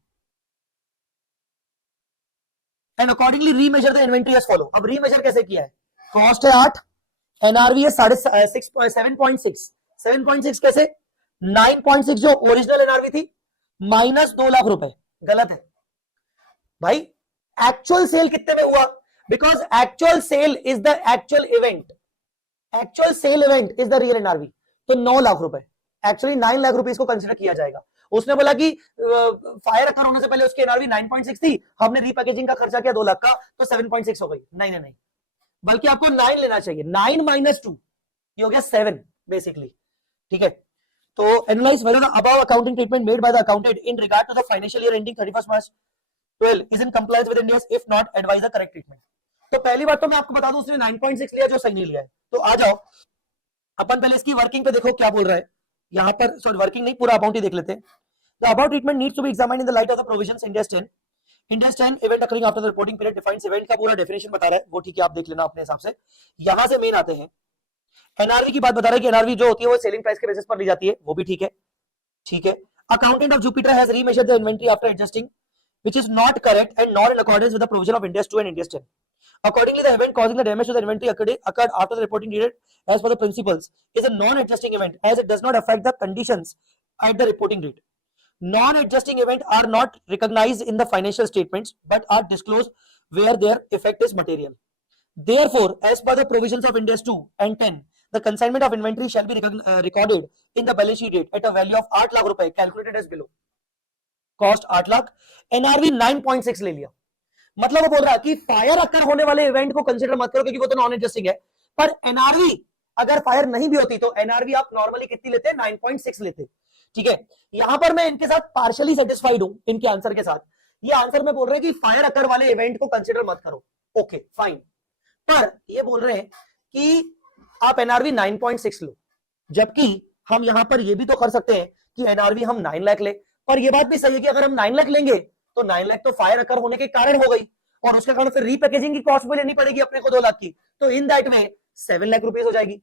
and accordingly remeasure the inventory as follow. अब रीमेजर कैसे किया है, कॉस्ट है 8, एनआरवी है 7.6, 7.6 कैसे, 9.6 जो ओरिजिनल एनआरवी थी माइनस 2 लाख रुपए, गलत है भाई। एक्चुअल सेल कितने में हुआ, because actual sale is the actual event, actual sale event is the real NRV, तो 9 लाख रुपए, एक्चुअली 9 लाख रुपए इसको कंसिडर किया जाएगा। उसने बोला कि फायर अकर होने से पहले उसकी एनआरवी 9.6 थी, हमने रीपैकेजिंग का खर्चा किया 2 लाख का तो 7.6 हो गई। नहीं नहीं नहीं, बल्कि आपको 9 लेना चाहिए, 9 माइनस 2 ये हो गया 7 बेसिकली, ठीक है। तो analyse whether the above accounting treatment made by the accountant in regard to the financial year ending 31 March 12 is in compliance with India's, if not advise the correct treatment. तो पहली बात तो मैं आपको बता दूं उसने 9.6 लिया जो सही नहीं लिया है। तो आ जाओ अपन पहले इसकी वर्किंग पे देखो क्या बोल रहा है यहां पर, सॉरी वर्किंग नहीं पूरा अमाउंट ही देख लेते हैं। The above treatment needs to be examined in the light of the provisions Ind AS 10 index 10 event occurring after the reporting period defines event का पूरा डेफिनेशन बता रहा है, वो ठीक है, आप देख लेना अपने हिसाब से। यहां से मेन आते हैं, एनआरवी की बात बता रहा है कि एनआरवी जो होती है वो सेलिंग प्राइस के बेसिस पर ली जाती है, वो भी ठीक है, ठीक है। Accountant of Jupiter has remeasured the inventory after adjusting which is not correct and not in accordance with the provision of Ind AS 2 and Ind AS 10. Accordingly, the event causing the damage to the inventory occurred after the reporting period as per the principles is a non-adjusting event as it does not affect the conditions at the reporting date. Non-adjusting events are not recognized in the financial statements but are disclosed where their effect is material. Therefore, as per the provisions of Ind AS 2 and 10, the consignment of inventory shall be recorded in the balance sheet date at a value of 8 lakh rupees calculated as below. Cost 8 lakh, NRV 9.6 ले लिया। मतलब वो बोल रहा है कि fire अकर होने वाले इवेंट को कंसीडर मत करो क्योंकि वो तो नॉन एडजस्टिंग है, पर एनआरवी अगर फायर नहीं भी होती तो एनआरवी आप नॉर्मली कितनी लेते हैं, 9.6 लेते, ठीक है। यहां पर मैं इनके साथ पार्शियली सेटिस्फाइड हूं इनके आंसर के साथ। ये आंसर में बोल रहे हैं कि फायर अकर वाले इवेंट को कंसीडर मत करो, ओके फाइन, पर ये बोल रहे हैं कि आप एनआरवी 9.6 लो, जबकि हम यहां पर ये भी तो कर सकते हैं कि एनआरवी हम 9 लाख ले, पर ये बात भी सही है कि अगर हम 9 लाख लेंगे तो 9 लाख तो फायर अकर होने के कारण हो गई और उसके कारण फिर रीपैकेजिंग की कॉस्ट भी लेनी पड़ेगी अपने को 2 लाख की, तो इन दैट में 7 लाख रुपीस हो जाएगी।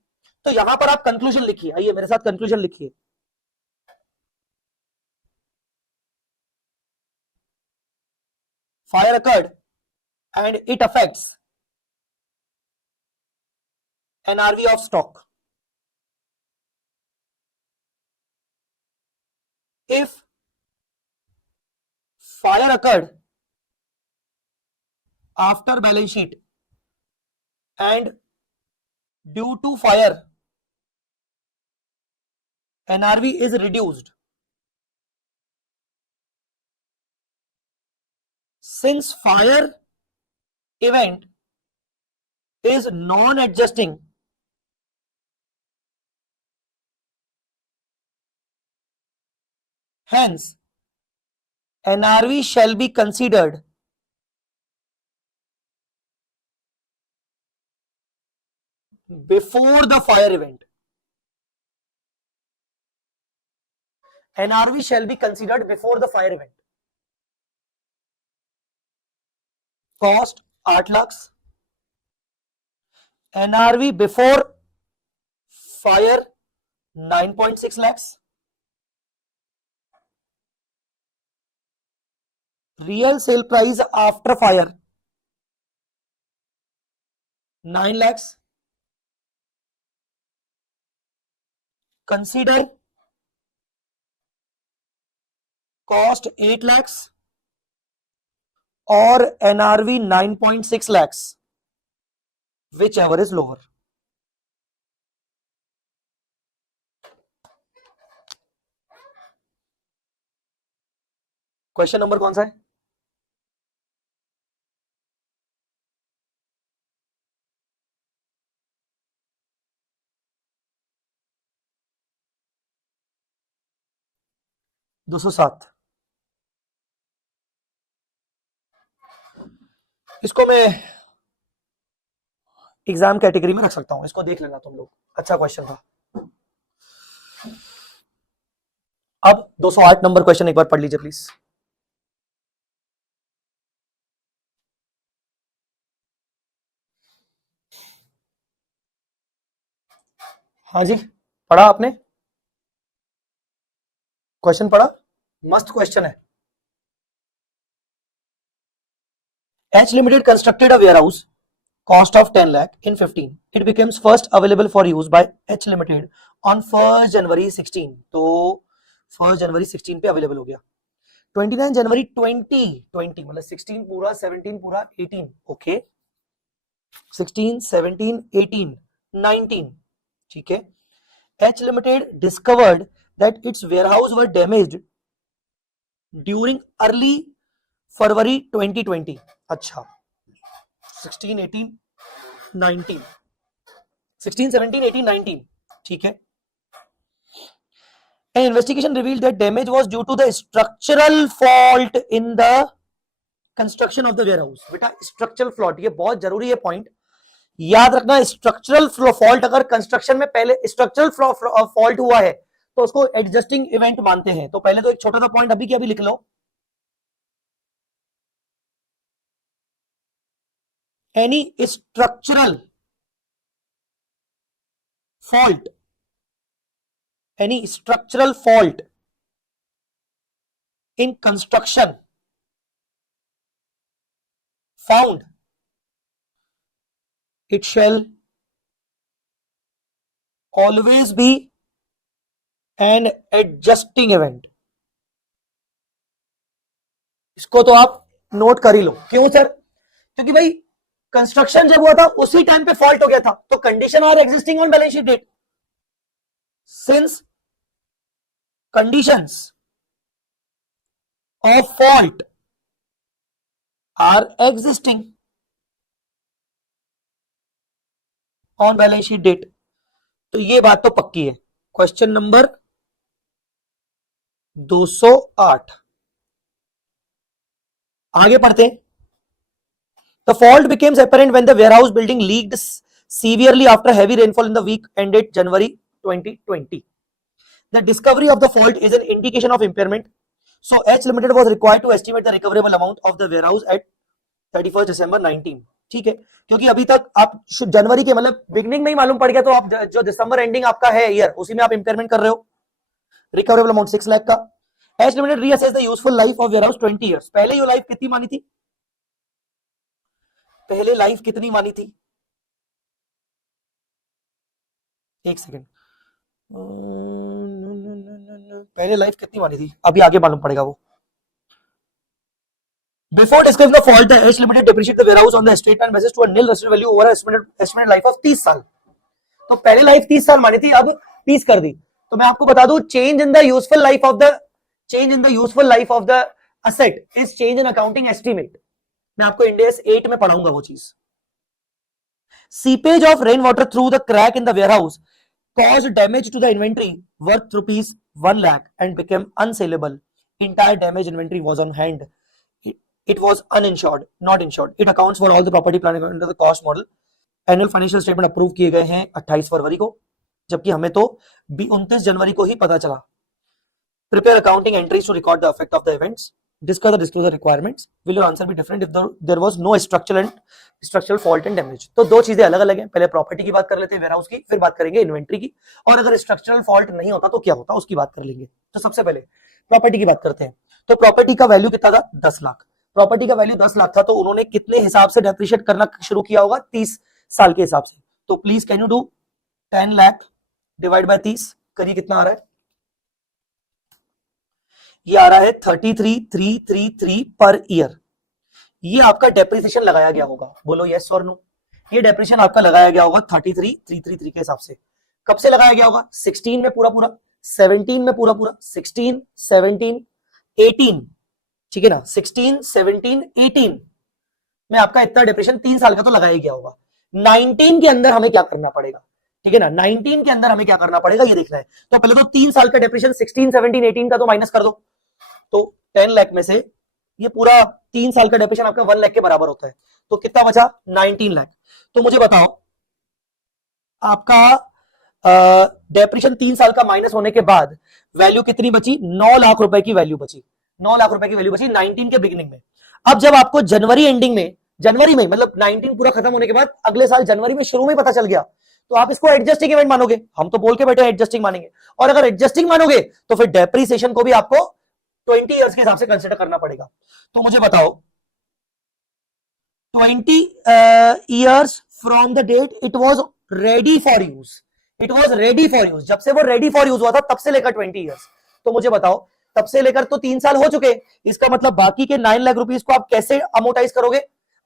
तो यहां पर आप कंक्लूजन लिखिए, आइए मेरे साथ कंक्लूजन लिखिए। Fire occurred and it affects NRV of stock if fire occurred after balance sheet and due to fire NRV is reduced, since fire event is non-adjusting, hence NRV shall be considered before the fire event. NRV shall be considered before the fire event. Cost 8 lakhs. NRV before fire 9.6 lakhs. Real sale price after fire 9 lakhs. Consider cost 8 lakhs or NRV 9.6 lakhs, whichever is lower. Question number कौन सा है? दो सौ सात। इसको मैं exam category में रख सकता हूं, इसको देख लेना तुम लोग, अच्छा क्वेश्चन था। अब 208 नंबर क्वेश्चन एक बार पढ़ लीजिए प्लीज। हाँ जी, पढ़ा आपने? क्वेश्चन पढ़ा? मस्त क्वेश्चन है। H Limited constructed a warehouse cost of 10 lakh in 15. It becomes first available for use by H Limited on 1st January 16. तो 1st January 16 पे अवेलेबल हो गया। 29 जनवरी 2020 मतलब 16 पूरा 17 पूरा 18, ओके 16 17 18 19, ठीक है। H Limited discovered that its warehouse were damaged during early February 2020. अच्छा 16 18 19 16 17 18 19, ठीक है। An investigation revealed that damage was due to the structural fault in the construction of the warehouse. बेटा structural fault ये बहुत जरूरी है पॉइंट, याद रखना। स्ट्रक्चरल फॉल्ट अगर कंस्ट्रक्शन में पहले स्ट्रक्चरल फॉल्ट हुआ है तो उसको एडजस्टिंग इवेंट मानते हैं। तो पहले तो एक छोटा सा पॉइंट अभी के अभी लिख लो, any structural fault, any structural fault in construction found, it shall always be an adjusting event. इसको तो आप नोट कर ही लो। क्यों सर? क्योंकि भाई कंस्ट्रक्शन जब हुआ था उसी टाइम पे फॉल्ट हो गया था, तो condition are existing on balance sheet date. Since conditions of fault are existing on balance sheet date, तो ये बात तो पक्की है। क्वेश्चन नंबर 208 आगे पढ़ते हैं। The fault becomes apparent when the warehouse building leaked severely after heavy rainfall in the week ended January 2020. The discovery of the fault is an indication of impairment. So H Limited was required to estimate the recoverable amount of the warehouse at 31st December 19. ठीक है, क्योंकि अभी तक आप जनवरी के मतलब beginning में ही मालूम पड़ गया, तो आप जो दिसंबर एंडिंग आपका है ईयर, उसी में आप इंपेयरमेंट कर रहे हो। रिकवरेबल अमाउंट 6 लाख का। H Limited reassess the useful life of warehouse 20 years. पहले ये लाइफ कितनी मानी थी? पहले लाइफ कितनी मानी थी? एक सेकेंड, पहले लाइफ कितनी मानी थी अभी आगे मालूम पड़ेगा वो। Before discussing the fault, the H Limited depreciate the warehouse on the straight line basis to a nil residual value over estimated life of 30 साल। तो पहले लाइफ 30 साल मानी थी, अब 30 कर दी। तो मैं आपको बता दूं, change in the useful life of the asset is change in accounting estimate. मैं आपको इंड AS 8 में पढ़ाऊंगा वो चीज। Seepage of rain water through the crack in the warehouse caused damage to the inventory worth rupees 1 lakh and became unsaleable. Entire damaged inventory was on hand. It was uninsured, not insured. It accounts for all the property planning under the cost model. Annual financial statement approve किए गए हैं 28 फरवरी को, जबकि हमें तो 29 जनवरी को ही पता चला। Prepare accounting entries to record the effect of the events. Discuss the disclosure requirements. Will your answer be different if there was no structural fault and damage? तो दो चीजें अलग अलग हैं। पहले प्रॉपर्टी की बात कर लेते हैं वेयरहाउस की, फिर बात करेंगे इन्वेंट्री की, और अगर स्ट्रक्चरल फॉल्ट नहीं होता तो क्या होता उसकी बात कर लेंगे। तो सबसे पहले प्रॉपर्टी की बात करते हैं। तो प्रॉपर्टी का वैल्यू कितना था? 10 लाख। प्रॉपर्टी का वैल्यू 10 लाख था, तो उन्होंने कितने हिसाब से डेप्रिशिएट करना शुरू किया होगा? 30 साल के हिसाब से। तो please can you do 10 lakh divide by 30, करिए कितना आ रहा है? ये आ रहा है 33,333 पर ईयर। ये आपका डेप्रिसिएशन लगाया गया होगा, बोलो यस और नो। ये डेप्रिसिएशन आपका लगाया गया होगा 33,333 के हिसाब से। कब से लगाया गया होगा? 16 में पूरा पूरा, 17 में पूरा पूरा, 16, 17, 18, ठीक है ना, 16, 17, 18 में आपका इतना डेप्रिसिएशन 3 साल का तो लगाया गया होगा। 19 के अंदर हमें क्या करना पड़ेगा? ठीक है ना, 19 के अंदर हमें क्या करना पड़ेगा ये देखना है। तो पहले तो 3 साल का डेप्रिसिएशन 16, 17, 18 का तो माइनस कर दो। तो 10 लाख में से ये पूरा 3 साल का डेप्रिसिएशन आपका 1 लाख के बराबर होता है, तो कितना बचा? 19 लाख। तो मुझे बताओ आपका डेप्रिसिएशन 3 साल का माइनस होने के बाद वैल्यू कितनी बची? 9 लाख रुपए की वैल्यू बची। 9 लाख रुपए की वैल्यू बची 19 के बिगिनिंग में। अब जब आपको जनवरी में मतलब 19 पूरा खत्म होने के बाद अगले साल जनवरी में शुरू में पता चल गया, तो आप इसको एडजस्टिंग इवेंट मानोगे। हम तो बोल के बैठे एडजस्टिंग मानेंगे, और अगर एडजस्टिंग मानोगे तो फिर डेप्रिसिएशन को भी आपको 20 इयर्स के हिसाब से कंसीडर करना पड़ेगा। तो मुझे बताओ 20 years from the date it was ready for use. जब से वो रेडी फॉर यूज हुआ था तब से लेकर 20 इयर्स। तो मुझे बताओ तब से लेकर तो 3 साल हो चुके। इसका मतलब बाकी के 9 लाख रुपीस को आप कैसे अमोटाइज करोगे?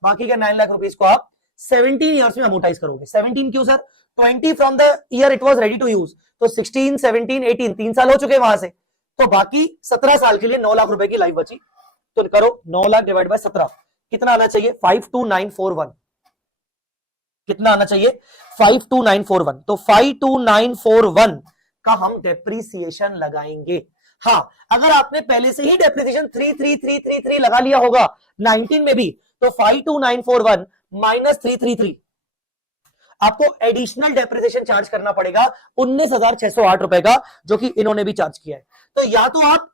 बाकी के 9 लाख रुपीस को आप 17 इयर्स में अमोटाइज करोगे। 17 क्यों sir? 20 from the year it was ready to use, तो 16, 17, 18 3 साल हो चुके वहां से, तो बाकी 17 साल के लिए 9 लाख रुपए की लाइफ बची। तो करो 9 लाख डिवाइड बाय 17, कितना आना चाहिए? 52941। कितना आना चाहिए? 52941। तो 52941 का हम डेप्रिसिएशन लगाएंगे। हाँ, अगर आपने पहले से ही डेप्रिसिएशन 33333 लगा लिया होगा 19 में भी, तो 52941 माइनस 333 आपको एडिशनल डेप्रिसिएशन चार्ज करना पड़ेगा 19,608 रुपए का, जो कि इन्होंने भी चार्ज किया है। तो या तो आप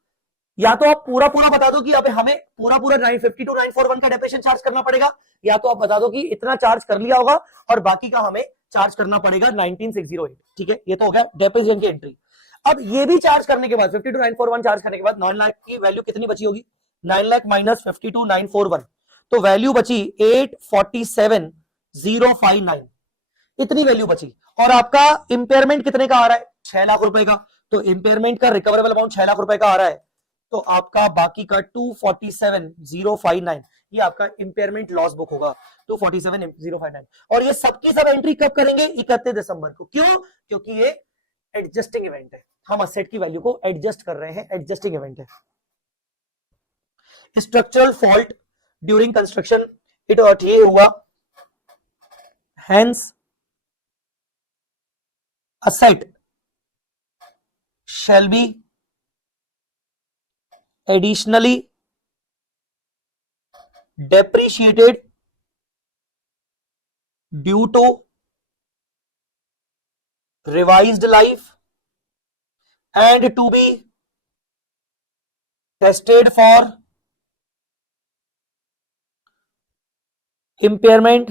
या तो आप पूरा पूरा बता दो कि अब हमें पूरा पूरा 952,941 का डेप्रिसिएशन चार्ज करना पड़ेगा, या तो आप बता दो कि इतना चार्ज कर लिया होगा और बाकी का हमें चार्ज करना पड़ेगा 19608। ठीक है, ये तो हो गया डेप्रिसिएशन की एंट्री। अब ये भी चार्ज करने के बाद 52,941 चार्ज करने के बाद 9 लाख की वैल्यू कितनी बची होगी? 9 लाख माइनस 52,941, तो वैल्यू बची 847,059, इतनी वैल्यू बची। और आपका इंपेयरमेंट कितने का आ रहा है? 6 लाख रुपए का। तो इंपेयरमेंट का रिकवरेबल अमाउंट 6 लाख रुपए का आ रहा है, तो आपका बाकी का 247,059 ये आपका इंपेयरमेंट लॉस बुक होगा, 247,059। और ये सबकी सब एंट्री कब करेंगे? 31 दिसंबर को। क्यों? क्योंकि ये एडजस्टिंग इवेंट है, हम असेट की वैल्यू को एडजस्ट कर रहे हैं, एडजस्टिंग इवेंट है। Structural fault during construction it ये हुआ, hence asset shall be additionally depreciated due to revised life and to be tested for impairment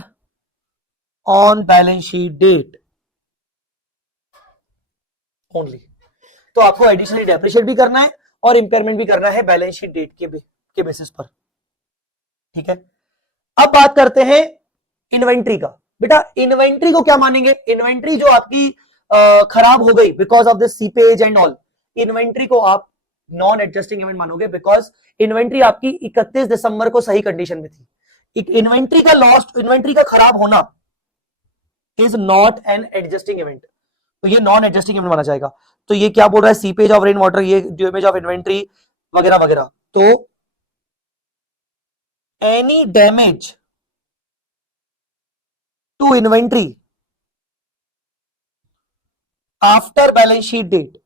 on balance sheet date only। तो आपको एडिशनली डेप्रिशिएट भी करना है और इंपेयरमेंट भी करना है बैलेंस शीट डेट के बेसिस पर। ठीक है, अब बात करते हैं इन्वेंट्री का। बेटा इन्वेंट्री को क्या मानेंगे? इन्वेंट्री जो आपकी खराब हो गई because of the seepage and all, inventory को आप नॉन एडजस्टिंग इवेंट मानोगे, बिकॉज इन्वेंट्री आपकी 31 दिसंबर को सही कंडीशन में थी। इन्वेंट्री का लॉस्ट, इन्वेंट्री का खराब होना is not an adjusting event, तो ये नॉन एडजस्टिंग इवेंट माना जाएगा। तो ये क्या बोल रहा है? सीपेज ऑफ रेन वाटर, ये डैमेज ऑफ इन्वेंट्री वगैरह वगैरह। तो any damage to inventory after balance sheet date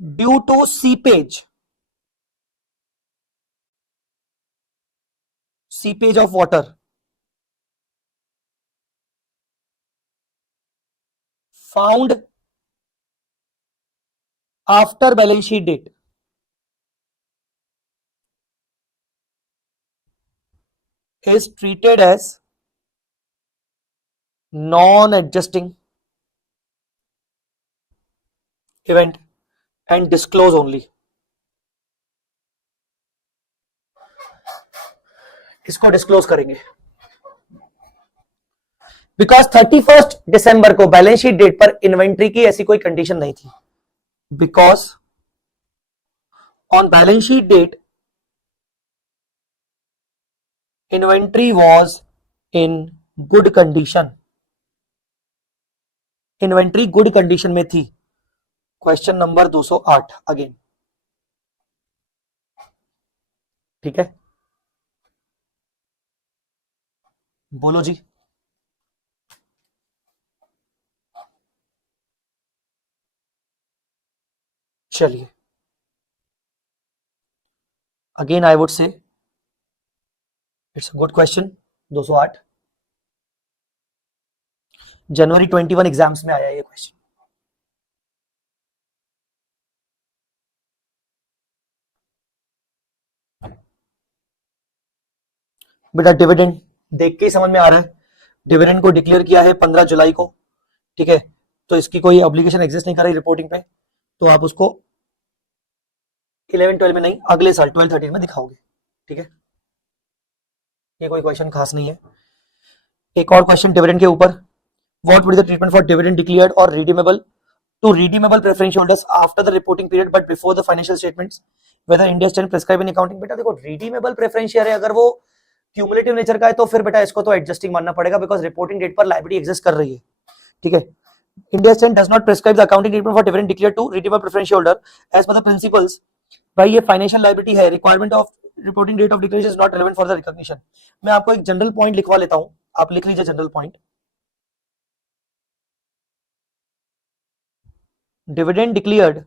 due to seepage of water found after balance sheet date is treated as non-adjusting event and disclose only। इसको disclose करेंगे because 31 दिसंबर को balance sheet date पर inventory की ऐसी कोई condition नहीं थी, because on balance sheet date inventory was in good condition, inventory good condition में थी। Question number 208 again. ठीक है, बोलो जी। चलिए, again I would say it's a good question. 208 जनवरी 21 एग्जाम्स में आया ये क्वेश्चन। बेटा डिविडेंड देख के ही समझ में आ रहा है, डिविडेंड को डिक्लेयर किया है 15 जुलाई को। ठीक है, तो इसकी कोई ऑब्लिगेशन एग्जिस्ट नहीं कर रही रिपोर्टिंग पे, तो आप उसको 11-12 में नहीं, अगले साल 12-13 में दिखाओगे। ठीक है, ये कोई क्वेश्चन खास नहीं है। एक और क्वेश्चन डिविडेंड के ऊपर, what would the treatment for dividend declared or redeemable to redeemable preferential holders after the reporting period but before the financial statements whether India stand prescribe in accounting. बेटा देखो, redeemable preferential है, अगर वो cumulative nature का है तो फिर बेटा इसको तो एडजस्टिंग मानना पड़ेगा, बिकॉज रिपोर्टिंग डेट पर लायबिलिटी एग्जिस्ट कर रही है। ठीक है, India Stand does not prescribe the accounting treatment for dividend declared to redeemable preference holder as per the principles। भाई ये फाइनेंशियल लायबिलिटी है, requirement of reporting date of declaration is not relevant for the recognition. मैं आपको एक general point लिखवा लेता हूं, आप लिख लीजिए general point. Dividend declared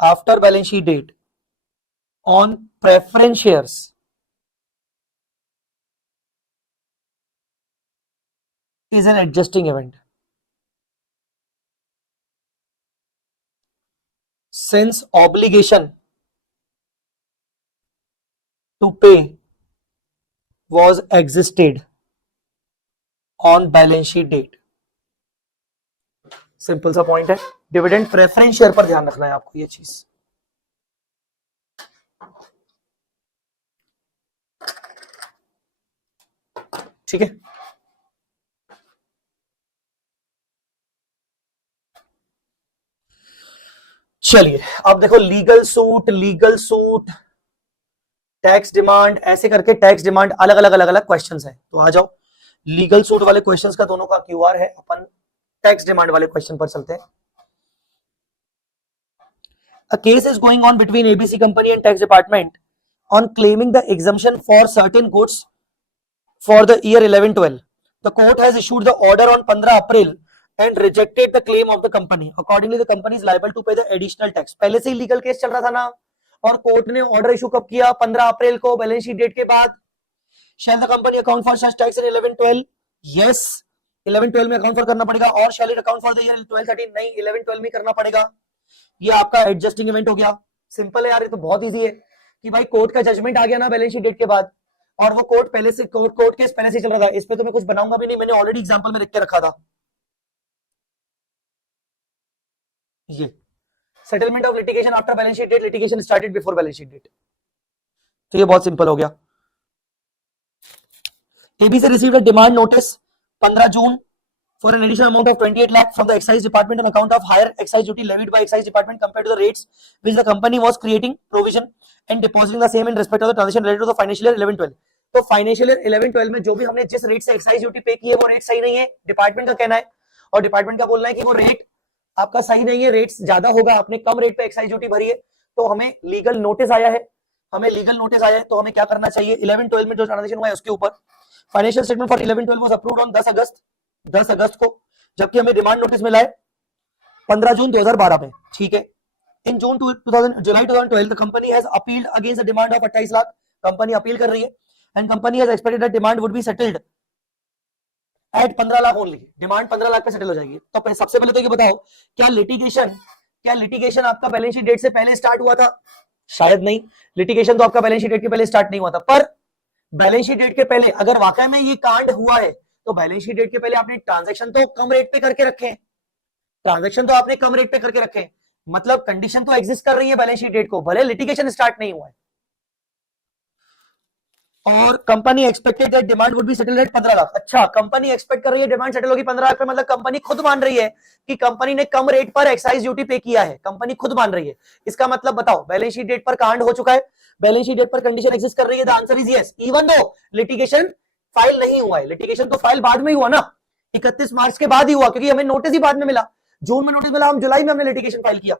after balance sheet date on preference shares is an adjusting event। since obligation to pay was existed on balance sheet date. Simple सा पॉइंट है. डिविडेंड प्रेफरेंस शेयर पर ध्यान रखना है आपको ये चीज. ठीक है. चलिए अब देखो लीगल सूट टैक्स डिमांड ऐसे करके टैक्स डिमांड अलग अलग क्वेश्चंस हैं. तो आ जाओ लीगल सूट वाले क्वेश्चंस का दोनों का क्यूआर है. अपन टैक्स डिमांड वाले क्वेश्चन पर चलते हैं. A case is going on between ABC company and tax department on claiming the exemption for certain goods for the year 11-12. The court has issued the order on 15 April and rejected the claim of the company. Accordingly, the company is liable to pay the additional tax. पहले से ही legal case चल रहा था ना, और court ने order issue कब किया? 15 अप्रैल को, बैलेंस शीट डेट के बाद. Shall the company account for such tax in 11-12? Yes, 11-12 में अकाउंट करना पड़ेगा. और shall it account for the year 12-13? नहीं, 11-12 में करना पड़ेगा. ये आपका एडजस्टिंग इवेंट हो गया. सिंपल है यार, ये तो बहुत इजी है कि भाई कोर्ट का जजमेंट आ गया ना बैलेंस शीट डेट के बाद, और वो कोर्ट पहले से कोर्ट केस पहले से चल रहा था. इस पे तो मैं कुछ बनाऊंगा भी नहीं, मैंने ऑलरेडी एग्जांपल में लिख के रखा था. ये settlement of litigation after balance sheet date, litigation started before balance sheet date. तो ये बहुत सिंपल हो गया. एबी से received a demand notice 15 June for an additional amount of 28 lakh from the excise department on account of higher excise duty levied by excise department compared to the rates which the company was creating provision and depositing the same in respect of the transaction related to the financial year 11-12. तो financial year 11-12 में जो भी हमने जिस rate से excise duty पे की है वो रेट सही नहीं है, डिपार्टमेंट का कहना है. और डिपार्टमेंट का बोलना है कि वो रेट आपका सही नहीं है, रेट ज्यादा होगा, आपने कम रेट पे एक्साइज ड्यूटी भरी है. तो हमें लीगल नोटिस आया है, तो हमें क्या करना चाहिए? 11-12 में जो ट्रांजेक्शन हुआ है उसके ऊपर financial statement for 11-12 was approved on 10 अगस्त को, जबकि हमें डिमांड नोटिस मिला है 15 जून 2012 में. ठीक है. इन जुलाई 2012 the company has appealed against the demand of 28 lakh. Company appeal कर रही है and company has expected that demand would be settled at 15 lakh only. Demand 15 lakh पे सेटल हो जाएगी. तो सबसे पहले तो ये बताओ, क्या लिटिगेशन आपका बैलेंस शीट डेट से पहले स्टार्ट हुआ था? शायद नहीं. लिटिगेशन तो आपका बैलेंस शीट डेट के पहले स्टार्ट नहीं हुआ था. पर बैलेंस शीट डेट के पहले अगर वाकई में ये कांड हुआ है तो बैलेंस शीट डेट के पहले आपने ट्रांजैक्शन तो कम रेट पे करके रखे. मतलब कंडीशन तो एग्जिस्ट कर रही है बैलेंस शीट डेट को, भले लिटिगेशन स्टार्ट नहीं हुआ है. और company expected that demand would be settled at 15 lakh. अच्छा, कंपनी एक्सपेक्ट कर रही है डिमांड सेटल होगी 15 लाख पे, मतलब कंपनी खुद मान रही है कि कंपनी ने कम रेट पर एक्साइज ड्यूटी पे किया है. कंपनी खुद मान रही है. इसका मतलब बताओ, बैलेंस शीट डेट पर कांड हो चुका है, बैलेंस शीट डेट पर कंडीशन एग्जिस्ट कर रही है. The answer is yes, even though litigation file नहीं हुआ है. लिटिगेशन तो फाइल बाद में ही हुआ ना, 31 मार्च के बाद ही हुआ, क्योंकि हमें नोटिस ही बाद में मिला. जून में नोटिस मिला, हम जुलाई में हमने लिटिगेशन फाइल किया.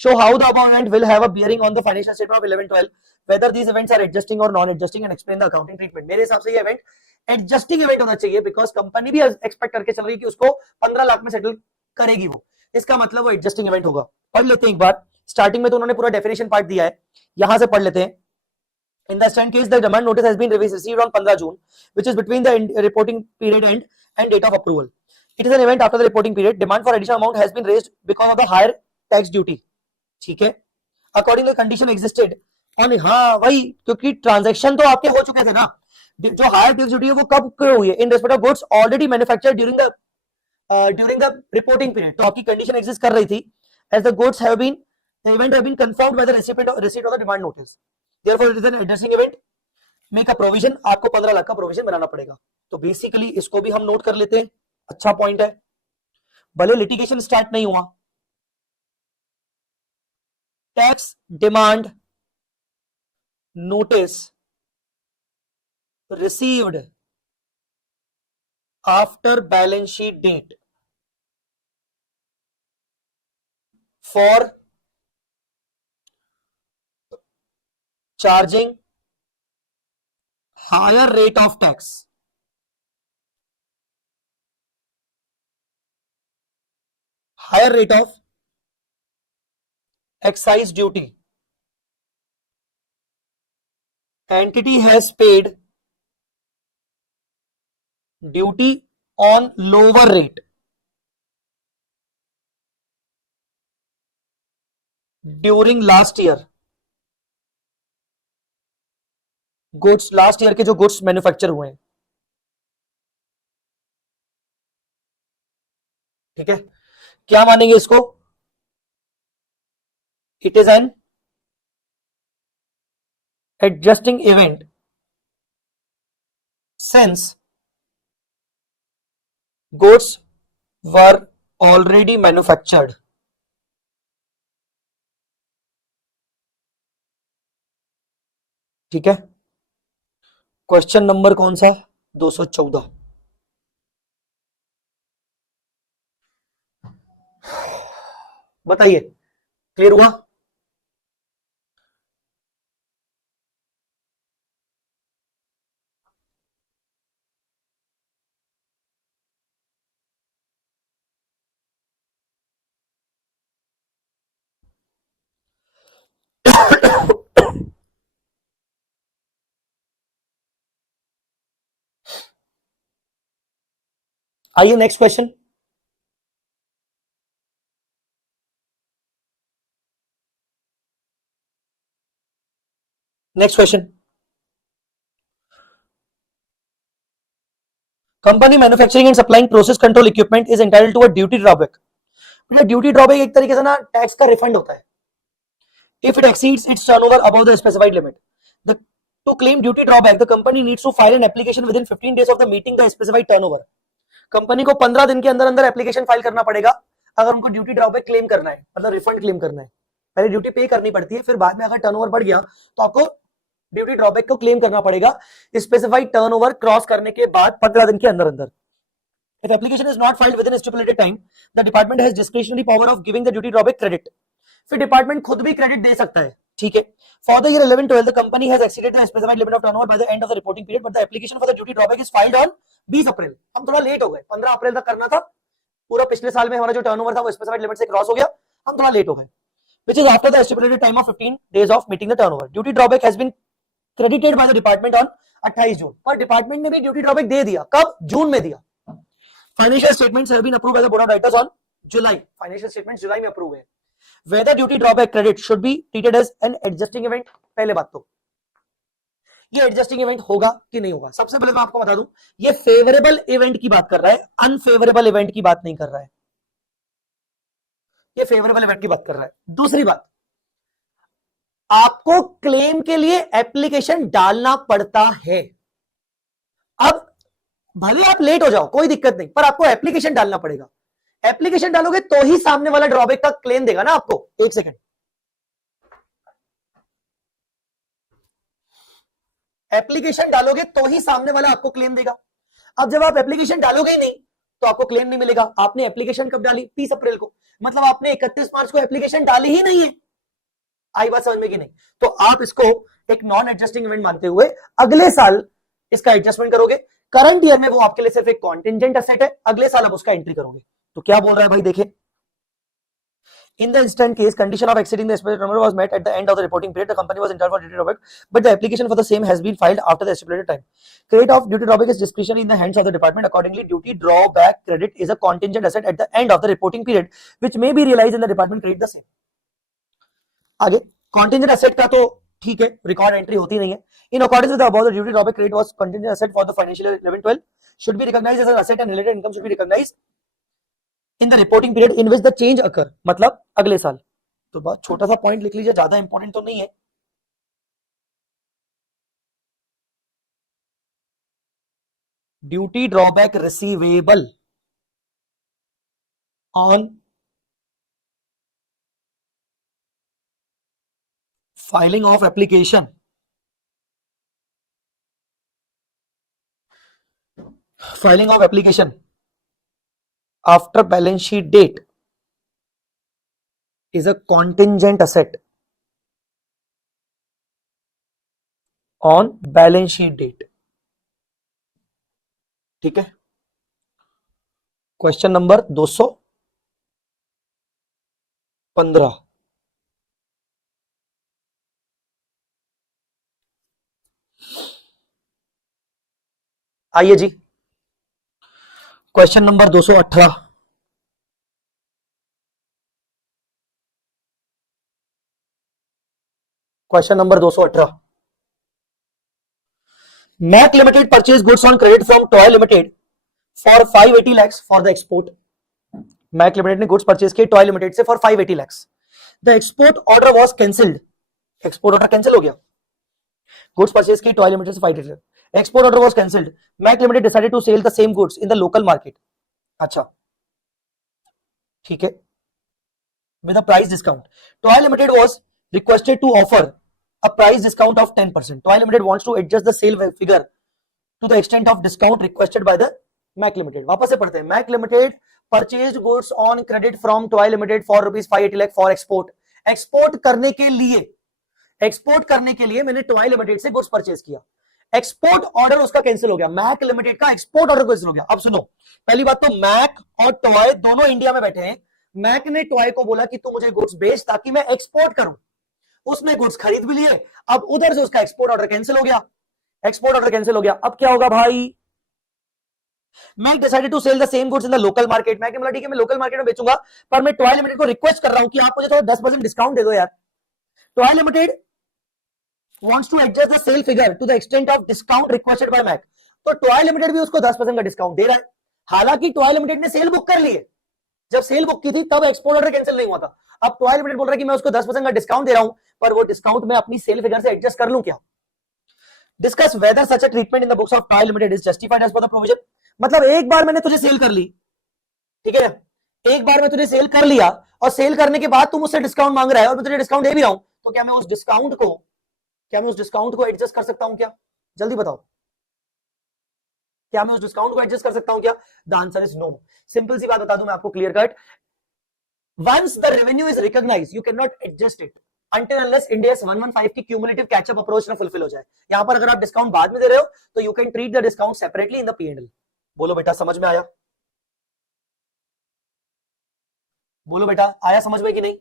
Show how the above event will have a bearing on the financial statement of 11-12, whether these events are adjusting or non-adjusting, and explain the accounting treatment. मेरे हिसाब से ये इवेंट एडजस्टिंग इवेंट होना चाहिए, because company भी expect करके चल रही है कि उसको 15 लाख में सेटल करेगी वो. इसका मतलब वो एडजस्टिंग इवेंट होगा. पढ़ लेते हैं एक बार. स्टार्टिंग में तो उन्होंने पूरा डेफिनेशन पार्ट दिया है, यहां से पढ़ लेते हैं. In the stand case, the demand notice has been received on 15 June, which is between the reporting period and date of approval. It is an event after the reporting period. Demand for additional amount has been raised because of the higher tax duty. ठीक है. Accordingly, condition existed on, हाँ वही, क्योंकि transaction तो आपके हो चुके थे ना. जो हायर टैक्स ड्यूटी है वो कब हुई है? In respect of goods already manufactured during the reporting period. तो आपकी कंडीशन एग्जिस्ट कर रही थी as the goods have been event have been confirmed by the receipt of the demand notice. Therefore, it is an adjusting event. Make a provision. आपको 15 लाख का provision बनाना पड़ेगा. तो basically इसको भी हम नोट कर लेते हैं. अच्छा पॉइंट है. भले लिटिगेशन स्टार्ट नहीं हुआ, tax demand notice received after balance sheet date for charging higher rate of tax. Higher rate of excise duty. Entity has paid duty on lower rate. During last year goods, last year के जो goods manufacture हुए हैं, ठीक है, क्या मानेंगे इसको? It is an adjusting event since goods were already manufactured. ठीक है, क्वेश्चन नंबर कौन सा? 214। बताइए, क्लियर हुआ? आइए next question. Next question, company manufacturing and supplying process control equipment is entitled to a duty drawback. Duty drawback एक तरीके से ना टैक्स का रिफंड होता है if it exceeds its turnover above the specified limit. The, to claim duty drawback, the company needs to file an application within 15 days of the meeting the specified turnover. Company को 15 दिन के अंदर अंदर application file करना पड़ेगा अगर उनको duty drawback claim करना है, मतलब रिफंड क्लेम करना है। पहले ड्यूटी पे करनी पड़ती है, फिर बाद में अगर टर्नओवर बढ़ गया तो आपको ड्यूटी ड्रॉबैक को क्लेम करना पड़ेगा स्पेसिफाइड टर्नओवर क्रॉस करने के बाद 15 दिन के अंदर अंदर। If application is not filed within a stipulated time, the department has discretionary power of giving the duty drawback credit. फिर डिपार्टमेंट खुद भी क्रेडिट दे सकता है, ठीक है। For the year 11-12 the company has exceeded the specified limit of turnover by the end of the reporting period, but the application for the duty drawback is filed on 20 अप्रैल। हम थोड़ा late हो गए, 15 अप्रैल तक करना था, पूरा पिछले साल में हमारा जो टर्नओवर था वो स्पेसिफाइड लिमिट से क्रॉस हो गया, हम थोड़ा लेट हो गए। which is after the stipulated time of 15 days of meeting the turnover. Duty drawback has been credited by the department on 28 जून। पर डिपार्टमेंट ने भी ड्यूटी ड्रॉबैक दे दिया, कब? जून में दिया। Financial statements have been approved by the board of directors on July. Financial statements जुलाई में अप्रूव है। Whether duty drawback credit should be treated as an adjusting event, पहले बात तो ये एडजस्टिंग इवेंट होगा कि नहीं होगा। सबसे पहले मैं आपको बता दूं, ये फेवरेबल इवेंट की बात कर रहा है, अनफेवरेबल इवेंट की बात नहीं कर रहा है, ये फेवरेबल इवेंट की बात कर रहा है। दूसरी बात, आपको क्लेम के लिए एप्लीकेशन डालना पड़ता है। अब भले आप लेट हो जाओ कोई दिक्कत नहीं, पर आपको एप्लीकेशन डालना पड़ेगा। एप्लीकेशन डालोगे तो ही सामने वाला ड्रॉबैक का क्लेम देगा ना आपको। एक सेकंड, एप्लीकेशन डालोगे तो ही सामने वाला आपको क्लेम देगा। अब जब आप एप्लीकेशन डालोगे ही नहीं तो आपको क्लेम नहीं मिलेगा। आपने एप्लीकेशन कब डाली? 30 अप्रैल को, मतलब आपने 31 मार्च को एप्लीकेशन डाली ही नहीं है। आई बात समझ में कि नहीं? तो आप इसको एक नॉन एडजस्टिंग इवेंट मानते हुए अगले साल इसका एडजस्टमेंट करोगे। करंट ईयर में वो आपके लिए सिर्फ एक कॉन्टिंजेंट एसेट है, अगले साल आप उसका एंट्री करोगे। तो क्या बोल रहा है भाई, देखें, in the instant case, condition of exceeding the specified number was met at the end of the reporting period. The company was entitled for duty drawback, but the application for the same has been filed after the stipulated time. Credit of duty drawback is discretionary in the hands of the department. Accordingly, duty drawback credit is a contingent asset at the end of the reporting period, which may be realized in the department credit the same. आगे contingent asset का तो ठीक है, record entry होती नहीं है। In accordance with the above, the duty drawback credit was contingent asset for the financial year 11-12 should be recognized as an asset and related income should be recognized in the reporting period in which the change occur, मतलब अगले साल। तो बहुत छोटा सा point लिख लीजिए, ज्यादा इंपॉर्टेंट तो नहीं है। Duty drawback receivable on filing of application, filing of application after balance sheet date is a contingent asset on balance sheet date. ठीक है, क्वेश्चन नंबर 215। आइए जी, question number 218। Question number 218, Mac limited purchase goods on credit from Toy limited for 580 lakhs for the export. Mac limited ने goods purchase किए Toy limited से for 580 lakhs। The export order was cancelled, export order cancel हो गया। Goods purchase की Toy limited से 580 lakhs, export order was cancelled. Mac limited decided to sell the same goods in the local market. अच्छा ठीक है, with a price discount. Toy Limited was requested to offer a price discount of 10%. Toy Limited wants to adjust the sale figure to the extent of discount requested by the Mac Limited. वापस से पढ़ते हैं, Mac Limited purchased goods on credit from Toy Limited for rupees 580 lakh for export. Export करने के लिए मैंने toy limited से goods purchase किया, एक्सपोर्ट ऑर्डर उसका कैंसिल हो गया, मैक लिमिटेड का एक्सपोर्ट ऑर्डर कैंसिल हो गया। अब सुनो, पहली बात तो मैक और टॉय दोनों इंडिया में बैठे हैं। मैक ने टॉय को बोला कि तू मुझे गुड्स बेच ताकि मैं एक्सपोर्ट करूं, उसने गुड्स खरीद भी लिए, अब उधर से उसका एक्सपोर्ट ऑर्डर कैंसिल हो गया, एक्सपोर्ट ऑर्डर कैंसिल हो गया। अब क्या होगा भाई, Mac decided to sell the same goods in the local market. Mac ने बोला ठीक है मैं लोकल मार्केट में बेचूंगा, पर मैं टॉय लिमिटेड को रिक्वेस्ट कर रहा हूं कि आप मुझे थोड़ा 10% डिस्काउंट दे दो यार। Toy limited wants to adjust the sale figure to the extent of discount requested by Mac। तो टॉय लिमिटेड भी उसको 10% का डिस्काउंट दे रहा है। हालांकि टॉय लिमिटेड ने सेल बुक कर ली है, जब सेल बुक की थी तब एक्सपोर्ट ऑर्डर कैंसिल नहीं हुआ था। अब टॉय लिमिटेड बोल रहा है कि मैं उसको 10% का डिस्काउंट दे रहा हूं, पर वो डिस्काउंट मैं अपनी सेल फिगर से एडजस्ट कर लूं क्या। Discuss whether such a treatment in the books of Toy limited is justified as per the provision. मतलब एक बार मैंने तुझे सेल कर ली, ठीक है, एक बार मैं तुझे सेल कर लिया और सेल करने के बाद तू मुझसे डिस्काउंट मांग रहा है और मैं तुझे डिस्काउंट दे भी रहा हूं, तो क्या मैं उस डिस्काउंट को एडजस्ट कर सकता हूं क्या? जल्दी बताओ, क्या मैं उस डिस्काउंट को एडजस्ट कर सकता हूं क्या? The answer is no. Simple सी बात बता दूं मैं आपको clear cut, once the revenue is recognised you can not adjust it until unless India's 115 की क्यूमुलेटिव कैचअप अप्रोच ना फुलफिल हो जाए। यहां पर अगर आप डिस्काउंट बाद में दे रहे हो तो you can treat the discount separately in the P&L। बोलो बेटा समझ में आया? बोलो बेटा आया समझ में कि नहीं?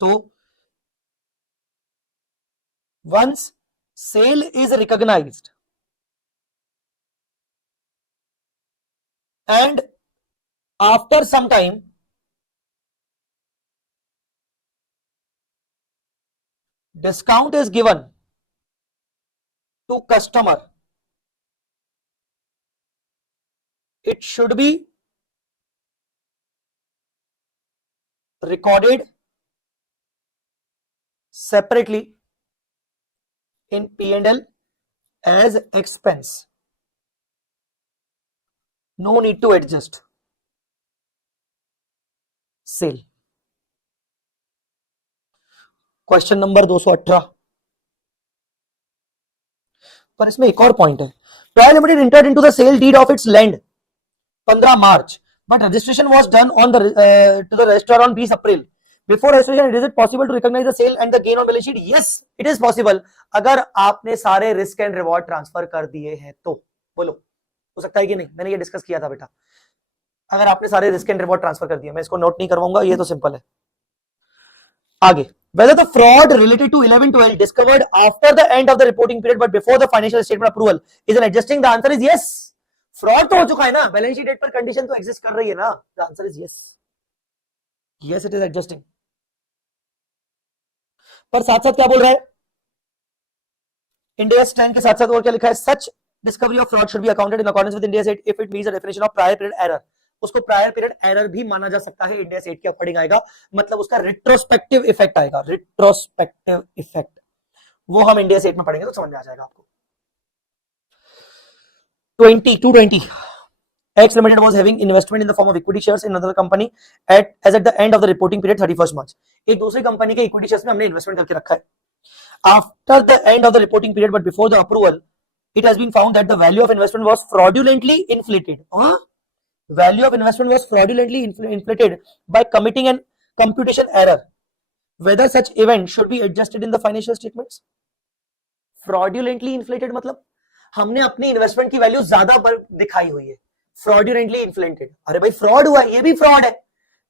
तो once sale is recognized and after some time discount is given to customer, it should be recorded separately in P&L as expense, no need to adjust sale। Question number 218, पर इसमें एक और पॉइंट है। Toy limited entered into the sale deed of its land 15 March, but registration was done on the to the registrar on 20 April। Before registration, is it possible to recognize the sale and the gain on balance sheet? Yes, it is possible। अगर आपने सारे risk and reward transfer कर दिए हैं तो बोलो हो सकता है कि नहीं? मैंने ये डिस्कस किया था बेटा, अगर आपने सारे रिस्क एंड रिवॉर्ड ट्रांसफर कर दिए, मैं इसको नोट नहीं करवाऊंगा, ये तो सिंपल है। आगे, whether the fraud related to 11-12 discovered after the end of the reporting period but before the financial statement approval is an adjusting, the answer is yes। Fraud तो हो चुका है ना, बैलेंस शीट डेट पर condition तो exist कर रही है ना, the answer is yes, yes it is adjusting. पर साथ साथ क्या बोल रहा है, इंडिया 10 के साथ साथ और क्या लिखा है, such discovery of fraud should be accounted in accordance with India 8 if it meets the definition of prior period error. उसको प्रायर पीरियड एरर भी माना जा सकता है, इंडिया 8 के अकॉर्डिंग आएगा, मतलब उसका रिट्रोस्पेक्टिव इफेक्ट आएगा, रिट्रोस्पेक्टिव इफेक्ट, वो हम इंडिया 8 में पढ़ेंगे तो समझ में आ जाएगा आपको। 220 X Limited was having investment in the form of equity shares in another company as at the end of the reporting period 31st March। एक दूसरी कंपनी के इक्विटी शेयर्स में हमने इन्वेस्टमेंट करके रखा है। After the end of the reporting period but before the approval, it has been found that the value of investment was fraudulently inflated। Value of investment was fraudulently inflated by committing an computation error। Whether such event should be adjusted in the financial statements। Fraudulently inflated मतलब हमने अपनी investment की value ज्यादा दिखाई हुई है, fraudulently inflated. अरे भाई फ्रॉड हुआ है, ये भी फ्रॉड है,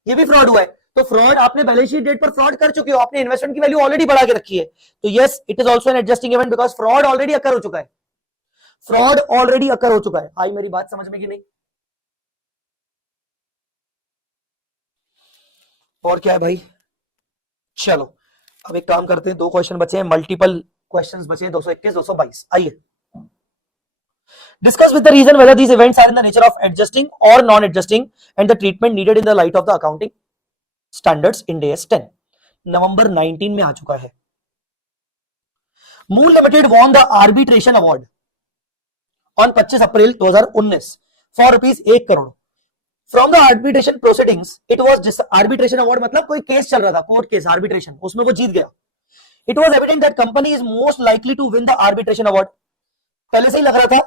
ये भी फ्रॉड हुआ है, तो फ्रॉड आपने बैलेंस शीट डेट पर फ्रॉड कर चुके हो, आपने इन्वेस्टमेंट की वैल्यू ऑलरेडी बढ़ा के रखी है, तो yes it is also an adjusting event because fraud already occur हो चुका है, फ्रॉड ऑलरेडी अकर हो चुका है। आई मेरी बात समझ में कि नहीं? और क्या है भाई, चलो अब एक काम करते हैं, 2 क्वेश्चन बचे हैं, मल्टीपल क्वेश्चंस बचे हैं, 221 222। आइए discuss with the reason whether these events are in the nature of adjusting or non-adjusting and the treatment needed in the light of the accounting standards in AS 10। नवंबर 19 में आ चुका है। मूल limited won the arbitration award on 25 April 2019 for ₹1 crore. From the arbitration proceedings it was arbitration award मतलब कोई case चल रहा था, court case, arbitration, उसमें वो जीत गया। It was evident that company is most likely to win the arbitration award. पहले से ही लग रहा था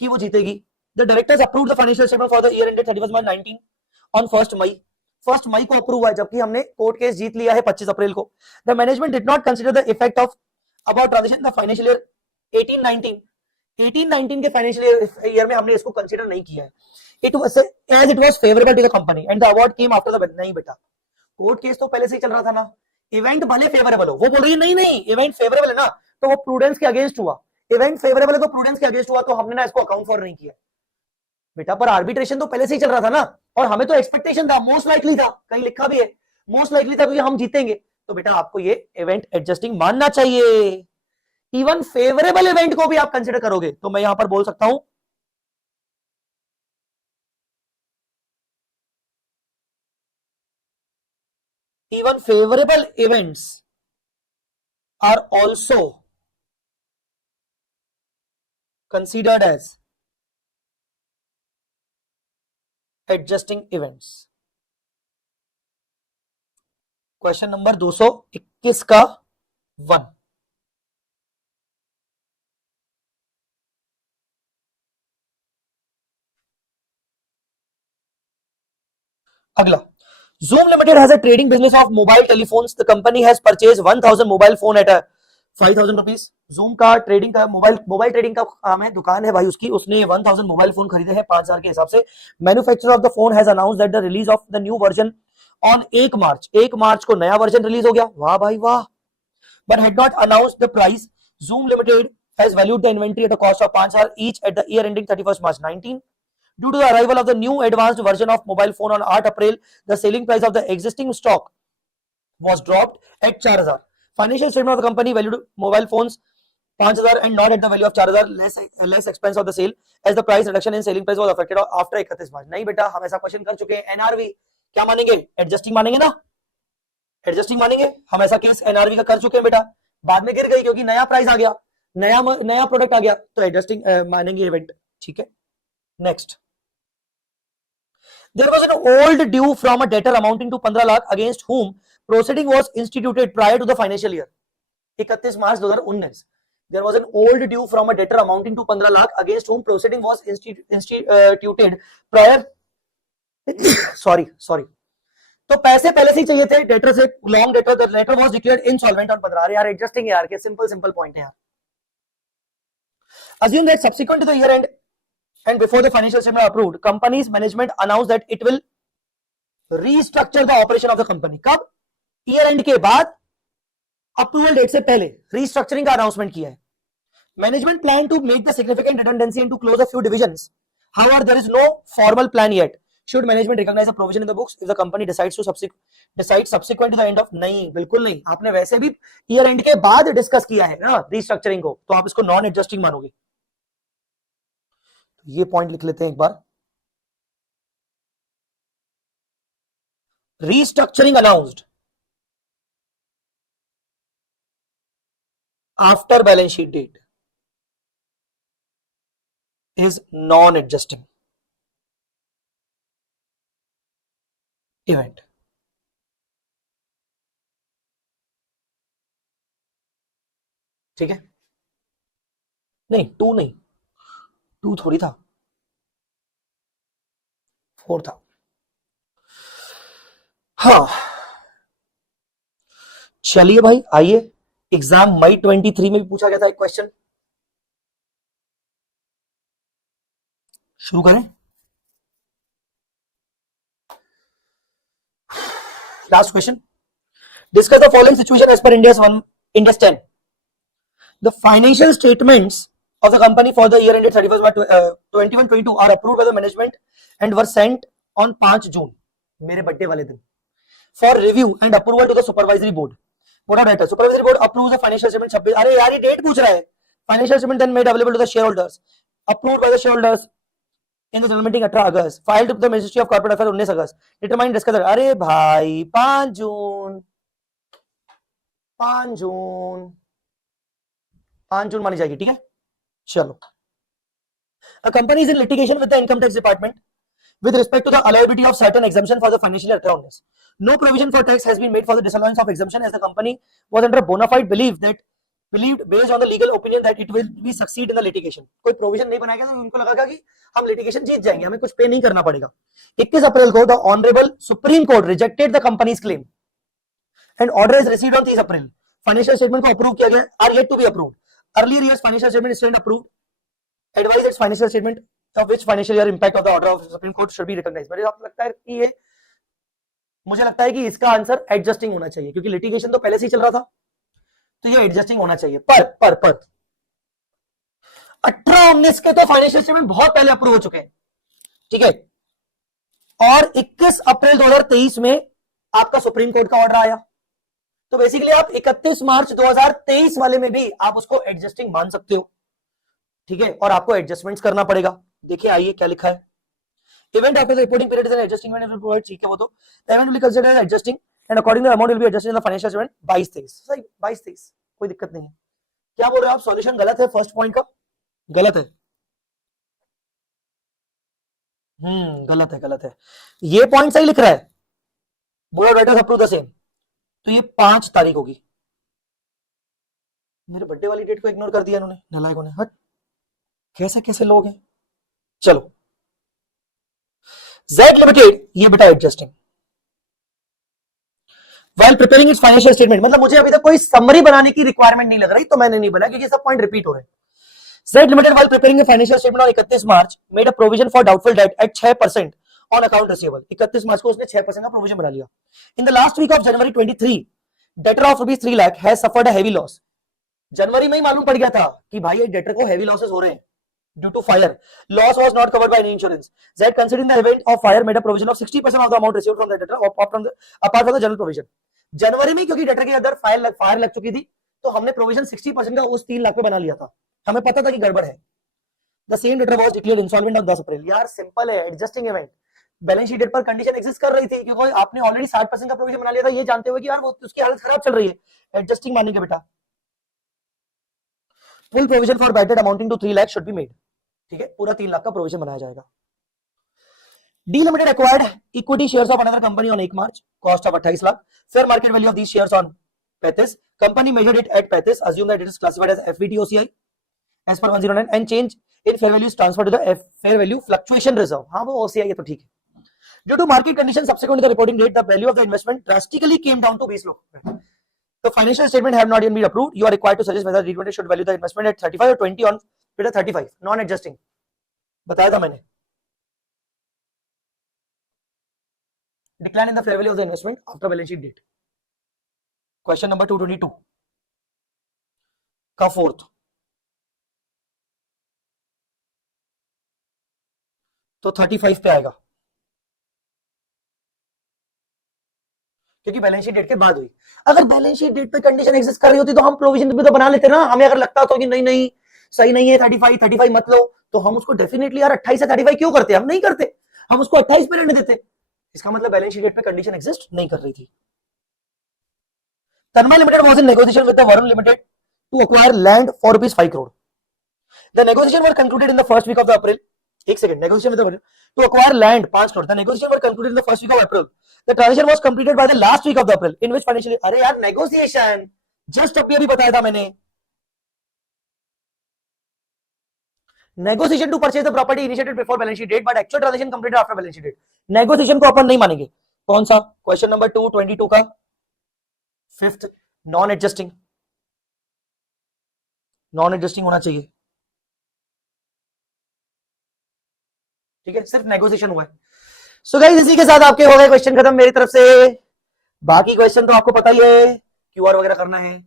कि वो जीतेगी। The directors approved the financial statement for the year ended 31 March 19 on 1 May. 1 मई को अप्रूव हुआ है, जबकि हमने कोर्ट केस जीत लिया है 25 अप्रैल को। The management did not consider the effect of about transition the financial year 18-19 के फाइनेंशियल ईयर में हमने इसको कंसीडर नहीं किया है। It was as it was favorable to the company and the award came after the नहीं बेटा, court case तो पहले से ही चल रहा था ना। इवेंट भले फेवरेबल हो, वो बोल रही है नहीं इवेंट फेवरेबल है ना, तो वो प्रूडेंस के अगेंस्ट हुआ। इवेंट फेवरेबल है तो प्रूडेंस के अगेंस्ट हुआ, तो हमने ना इसको अकाउंट फॉर नहीं किया बेटा। पर आर्बिट्रेशन तो पहले से ही चल रहा था ना, और हमें तो एक्सपेक्टेशन था, मोस्ट लाइकली था, कहीं लिखा भी है मोस्ट लाइकली था कि हम जीतेंगे, तो बेटा आपको ये इवेंट एडजस्टिंग मानना चाहिए। इवन फेवरेबल इवेंट को भी आप कंसिडर करोगे तो मैं यहां पर बोल सकता हूं even favorable events are also considered as adjusting events। Question number 221 का 1। अगला, Zoom Limited has a trading business of mobile telephones. The company has purchased 1000 mobile phone at a 5000 rupees। Zoom का ट्रेडिंग का mobile trading का काम है, दुकान है भाई उसकी, उसने 1000 मोबाइल फोन खरीदे हैं 5000 के हिसाब से। Manufacturer of the phone has announced that the release of the new version on 1 मार्च। 1 मार्च को नया वर्जन रिलीज हो गया, वाह भाई वाह। But had not announced the price. Zoom Limited has valued the inventory at a cost of 5,000 each at the year ending 31st March 19। Due to the arrival of the new advanced version of mobile phone on 8 April, the selling price of the existing stock was dropped at 4,000। Financial statement of the company valued mobile phones 5,000 and not at the value of 4,000 less expense of the sale as the price reduction in selling price was affected after 31 March। नहीं बेटा, हम ऐसा question कर चुके हैं। NRV क्या मानेंगे? Adjusting मानेंगे ना, एडजस्टिंग मानेंगे। हम ऐसा केस एनआरवी का कर चुके हैं बेटा, बाद में गिर गई क्योंकि नया प्राइस आ गया, नया प्रोडक्ट आ गया, तो एडजस्टिंग मानेंगे इवेंट। ठीक है, next. There was an old due from a debtor amounting to 15 lakh against whom proceeding was instituted prior to the financial year 31 March 2019। There was an old due from a debtor amounting to 15 lakh against whom proceeding was instituted prior sorry तो पैसे पहले से ही चाहिए थे debtor से, long debtor, the latter was declared insolvent on 15। यार adjusting यार के सिंपल पॉइंट है यार। Assume that subsequent to the year end and before the financial statement are approved, company's management announced that it will restructure the operation of the company। कब? Year and के बाद, approval date से पहले restructuring का announcement किया है। Management plan to make the significant redundancy and to close a few divisions. However there is no formal plan yet. Should management recognise a provision in the books if the company decides to decide subsequent to the end of. नहीं, बिल्कुल नहीं, आपने वैसे भी year and के बाद discuss किया है ना रीस्ट्रक्चरिंग को, तो आप इसको नॉन एडजस्टिंग मानोगे। ये पॉइंट लिख लेते हैं एक बार। Restructuring announced after balance sheet date is non-adjusting event। ठीक है, नहीं 2 नहीं, 2 थोड़ी था, 4 था। हाँ चलिए भाई, आइए एग्जाम मई 23 में भी पूछा गया था एक क्वेश्चन, शुरू करें। Last question, discuss the following situation as per Ind AS 10। The financial statements of the company for the year ended 31st March 21-22 are approved by the management and were sent on 5 June, मेरे birthday वाले दिन, for review and approval to the supervisory board। Board of directors supervisory board approves the financial statement 26, अरे यार ये date पूछ रहा है, financial statement then made available to the shareholders, approved by the shareholders in the general meeting 18 August, filed to the ministry of corporate affair 19 August, determine discuss, अरे भाई 5 जून 5 जून 5 जून मानी जाएगी, ठीक है। चलो, a company is in litigation with the income tax department with respect to the allowability of certain exemption for the financial year accountants. No provision for tax has been made for the disallowance of exemption as the company was under bona fide believed based on the legal opinion that it will be succeed in the litigation. कोई provision नहीं बनाया गया तो उनको लगा कि हम litigation जीत जाएंगे, हमें कुछ पे नहीं करना पड़ेगा। 21 अप्रैल को the honourable supreme court rejected the companies claim and order is received on 30 April. Financial statement को अप्रूव किया गया, are yet to be approved. Earlier years financial statement stand approved, advise its financial statement of which financial year impact of the order of Supreme Court should be recognized। मुझे लगता है कि ये, मुझे लगता है कि इसका आंसर एडजस्टिंग होना चाहिए क्योंकि लिटिगेशन तो पहले से ही चल रहा था, तो ये एडजस्टिंग होना चाहिए। पर 18-19 के तो फाइनेंशियल स्टेटमेंट बहुत पहले अप्रूव हो चुके हैं, ठीक है, और 21 अप्रैल 2023 में आपका सुप्रीम कोर्ट का ऑर्डर आया, तो बेसिकली आप 31 मार्च 2023 वाले में भी आप उसको एडजस्टिंग मान सकते हो, ठीक है, और आपको एडजस्टमेंट्स करना पड़ेगा। देखिए आइए क्या लिखा है, event after the reporting period is an adjusting event will provide, ठीक है, वो तो event will consider as adjusting and according the amount will be adjusted in the financial statement 22-23, सही 22-23, कोई दिक्कत नहीं है। क्या बोल रहे हो आप, सॉल्यूशन गलत है, फर्स्ट पॉइंट का गलत है, गलत है, ये पॉइंट सही लिख रहा है, board of directors approve the same, तो ये 5 तारीख होगी। मेरे बर्थडे वाली डेट को इग्नोर कर दिया इन्होंने, नालायकों ने, हट, कैसे लोग हैं। चलो, Z लिमिटेड, ये बेटा adjusting while preparing its financial statement, मतलब मुझे अभी तक कोई समरी बनाने की रिक्वायरमेंट नहीं लग रही, तो मैंने नहीं बनाया क्योंकि सब पॉइंट रिपीट हो रहे हैं। Z limited while preparing a financial statement on 31 March made a provision for doubtful debt at 6% on account receivable। 31 मार्च को उसने 6% का प्रोविजन बना लिया। In the last week of January 23, debtor of rupees 3 lakh has suffered a heavy loss। जनवरी में ही मालूम पड़ गया था कि भाई ये डेटर को हेवी लॉसेस हो रहे हैं due to fire. Loss was not covered by any insurance. Z, considering the event of fire, made a provision of 60% of the amount received from the debtor apart from the general provision। जनवरी में क्योंकि debtor के अंदर fire लग चुकी थी, तो हमने provision 60% का उस 3 लाख पे बना लिया था, हमें पता था कि गड़बड़ है। The same debtor was declared insolvent on 10 अप्रैल। यार सिंपल है, एडजस्टिंग इवेंट, बैलेंस शीट पर कंडीशन एग्जिस्ट कर रही थी क्योंकि आपने ऑलरेडी 60% का प्रोविजन बना लिया था, ये जानते हुए कि यार वो उसकी हालत खराब चल रही है, एडजस्टिंग मानेंगे बेटा। Full provision for bad debt amounting to 3 lakh should be made, ठीक है, पूरा 3 लाख का प्रोविजन बनाया जाएगा। D limited acquired equity shares of another company on 1 March, cost of 28 lakh, fair market value of these shares on 35, company measured it at 35, assume that it is classified as FVTOCI as per 109 and change in fair value is transferred to the fair value fluctuation reserve। हाँ वो OCI है तो ठीक है। Due to market conditions subsequent to the reporting date, the value of the investment drastically came down to 20 lakh. The financial statement have not yet been approved. You are required to suggest whether D20 should value the investment at 35 or 20 on 35, non adjusting बताया था मैंने। Decline in the fair value of the investment after balance sheet date, question number 222 का fourth, तो 35 पे आएगा क्योंकि balance sheet date के बाद हुई। अगर बैलेंस शीट डेट पे कंडीशन एग्जिस्ट कर रही होती तो हम प्रोविजन भी तो बना लेते ना, हमें अगर लगता तो कि नहीं सही नहीं है 35 मत लो, तो हम उसको डेफिनेटली यार 28 से 35 क्यों करते, हम नहीं करते, हम उसको 28 पे रहने देते। इसका मतलब बैलेंस शीट डेट पे कंडीशन एग्जिस्ट नहीं कर रही थी। Tanmay limited was in negotiation with the Varun limited to acquire land for ₹5 crore। The negotiation were concluded in the first week of the April, एक second, negotiation with the Varun to acquire land 5 crore। The negotiation were concluded in the first week of April. The transaction was completed by the last week of the April in which financial, अरे यार negotiation just अभी बताया था मैंने, negotiation to purchase the property initiated before balance sheet date but actual transaction completed after balance sheet date। negotiation को अपन नहीं मानेंगे। कौन सा, क्वेश्चन नंबर 222 का fifth, non adjusting, non adjusting होना चाहिए, ठीक है, सिर्फ नेगोशिएशन हुआ है। सो गाइस इसी के साथ आपके हो गए क्वेश्चन खत्म मेरी तरफ से। बाकी क्वेश्चन तो आपको पता ही है, क्यूआर वगैरह करना है,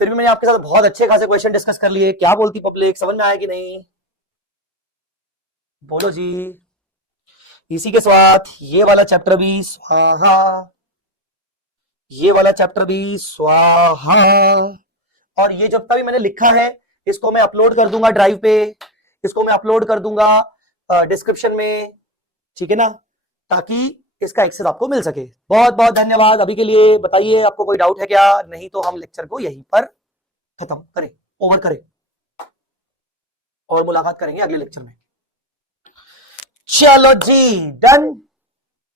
फिर भी मैंने आपके साथ बहुत अच्छे खासे क्वेश्चन डिस्कस कर लिए। क्या बोलती पब्लिक, समझ में आया कि नहीं, बोलो जी। इसी के साथ ये वाला चैप्टर भी स्वाहा, ये वाला चैप्टर भी स्वाहा। और ये जब तक मैंने लिखा है इसको मैं अपलोड कर दूंगा ड्राइव पे, इसको मैं अपलोड कर दूंगा डिस्क्रिप्शन में, ठीक है ना, ताकि इसका एक्सेस आपको मिल सके। बहुत बहुत धन्यवाद अभी के लिए। बताइए आपको कोई डाउट है क्या? नहीं तो हम लेक्चर को यहीं पर खत्म करें, ओवर करें, और मुलाकात करेंगे अगले लेक्चर में। चलो जी, डन।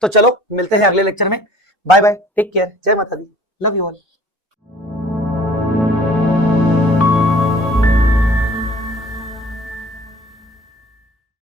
तो चलो मिलते हैं अगले लेक्चर में। बाय बाय, टेक केयर, जय माता दी, लव यू ऑल।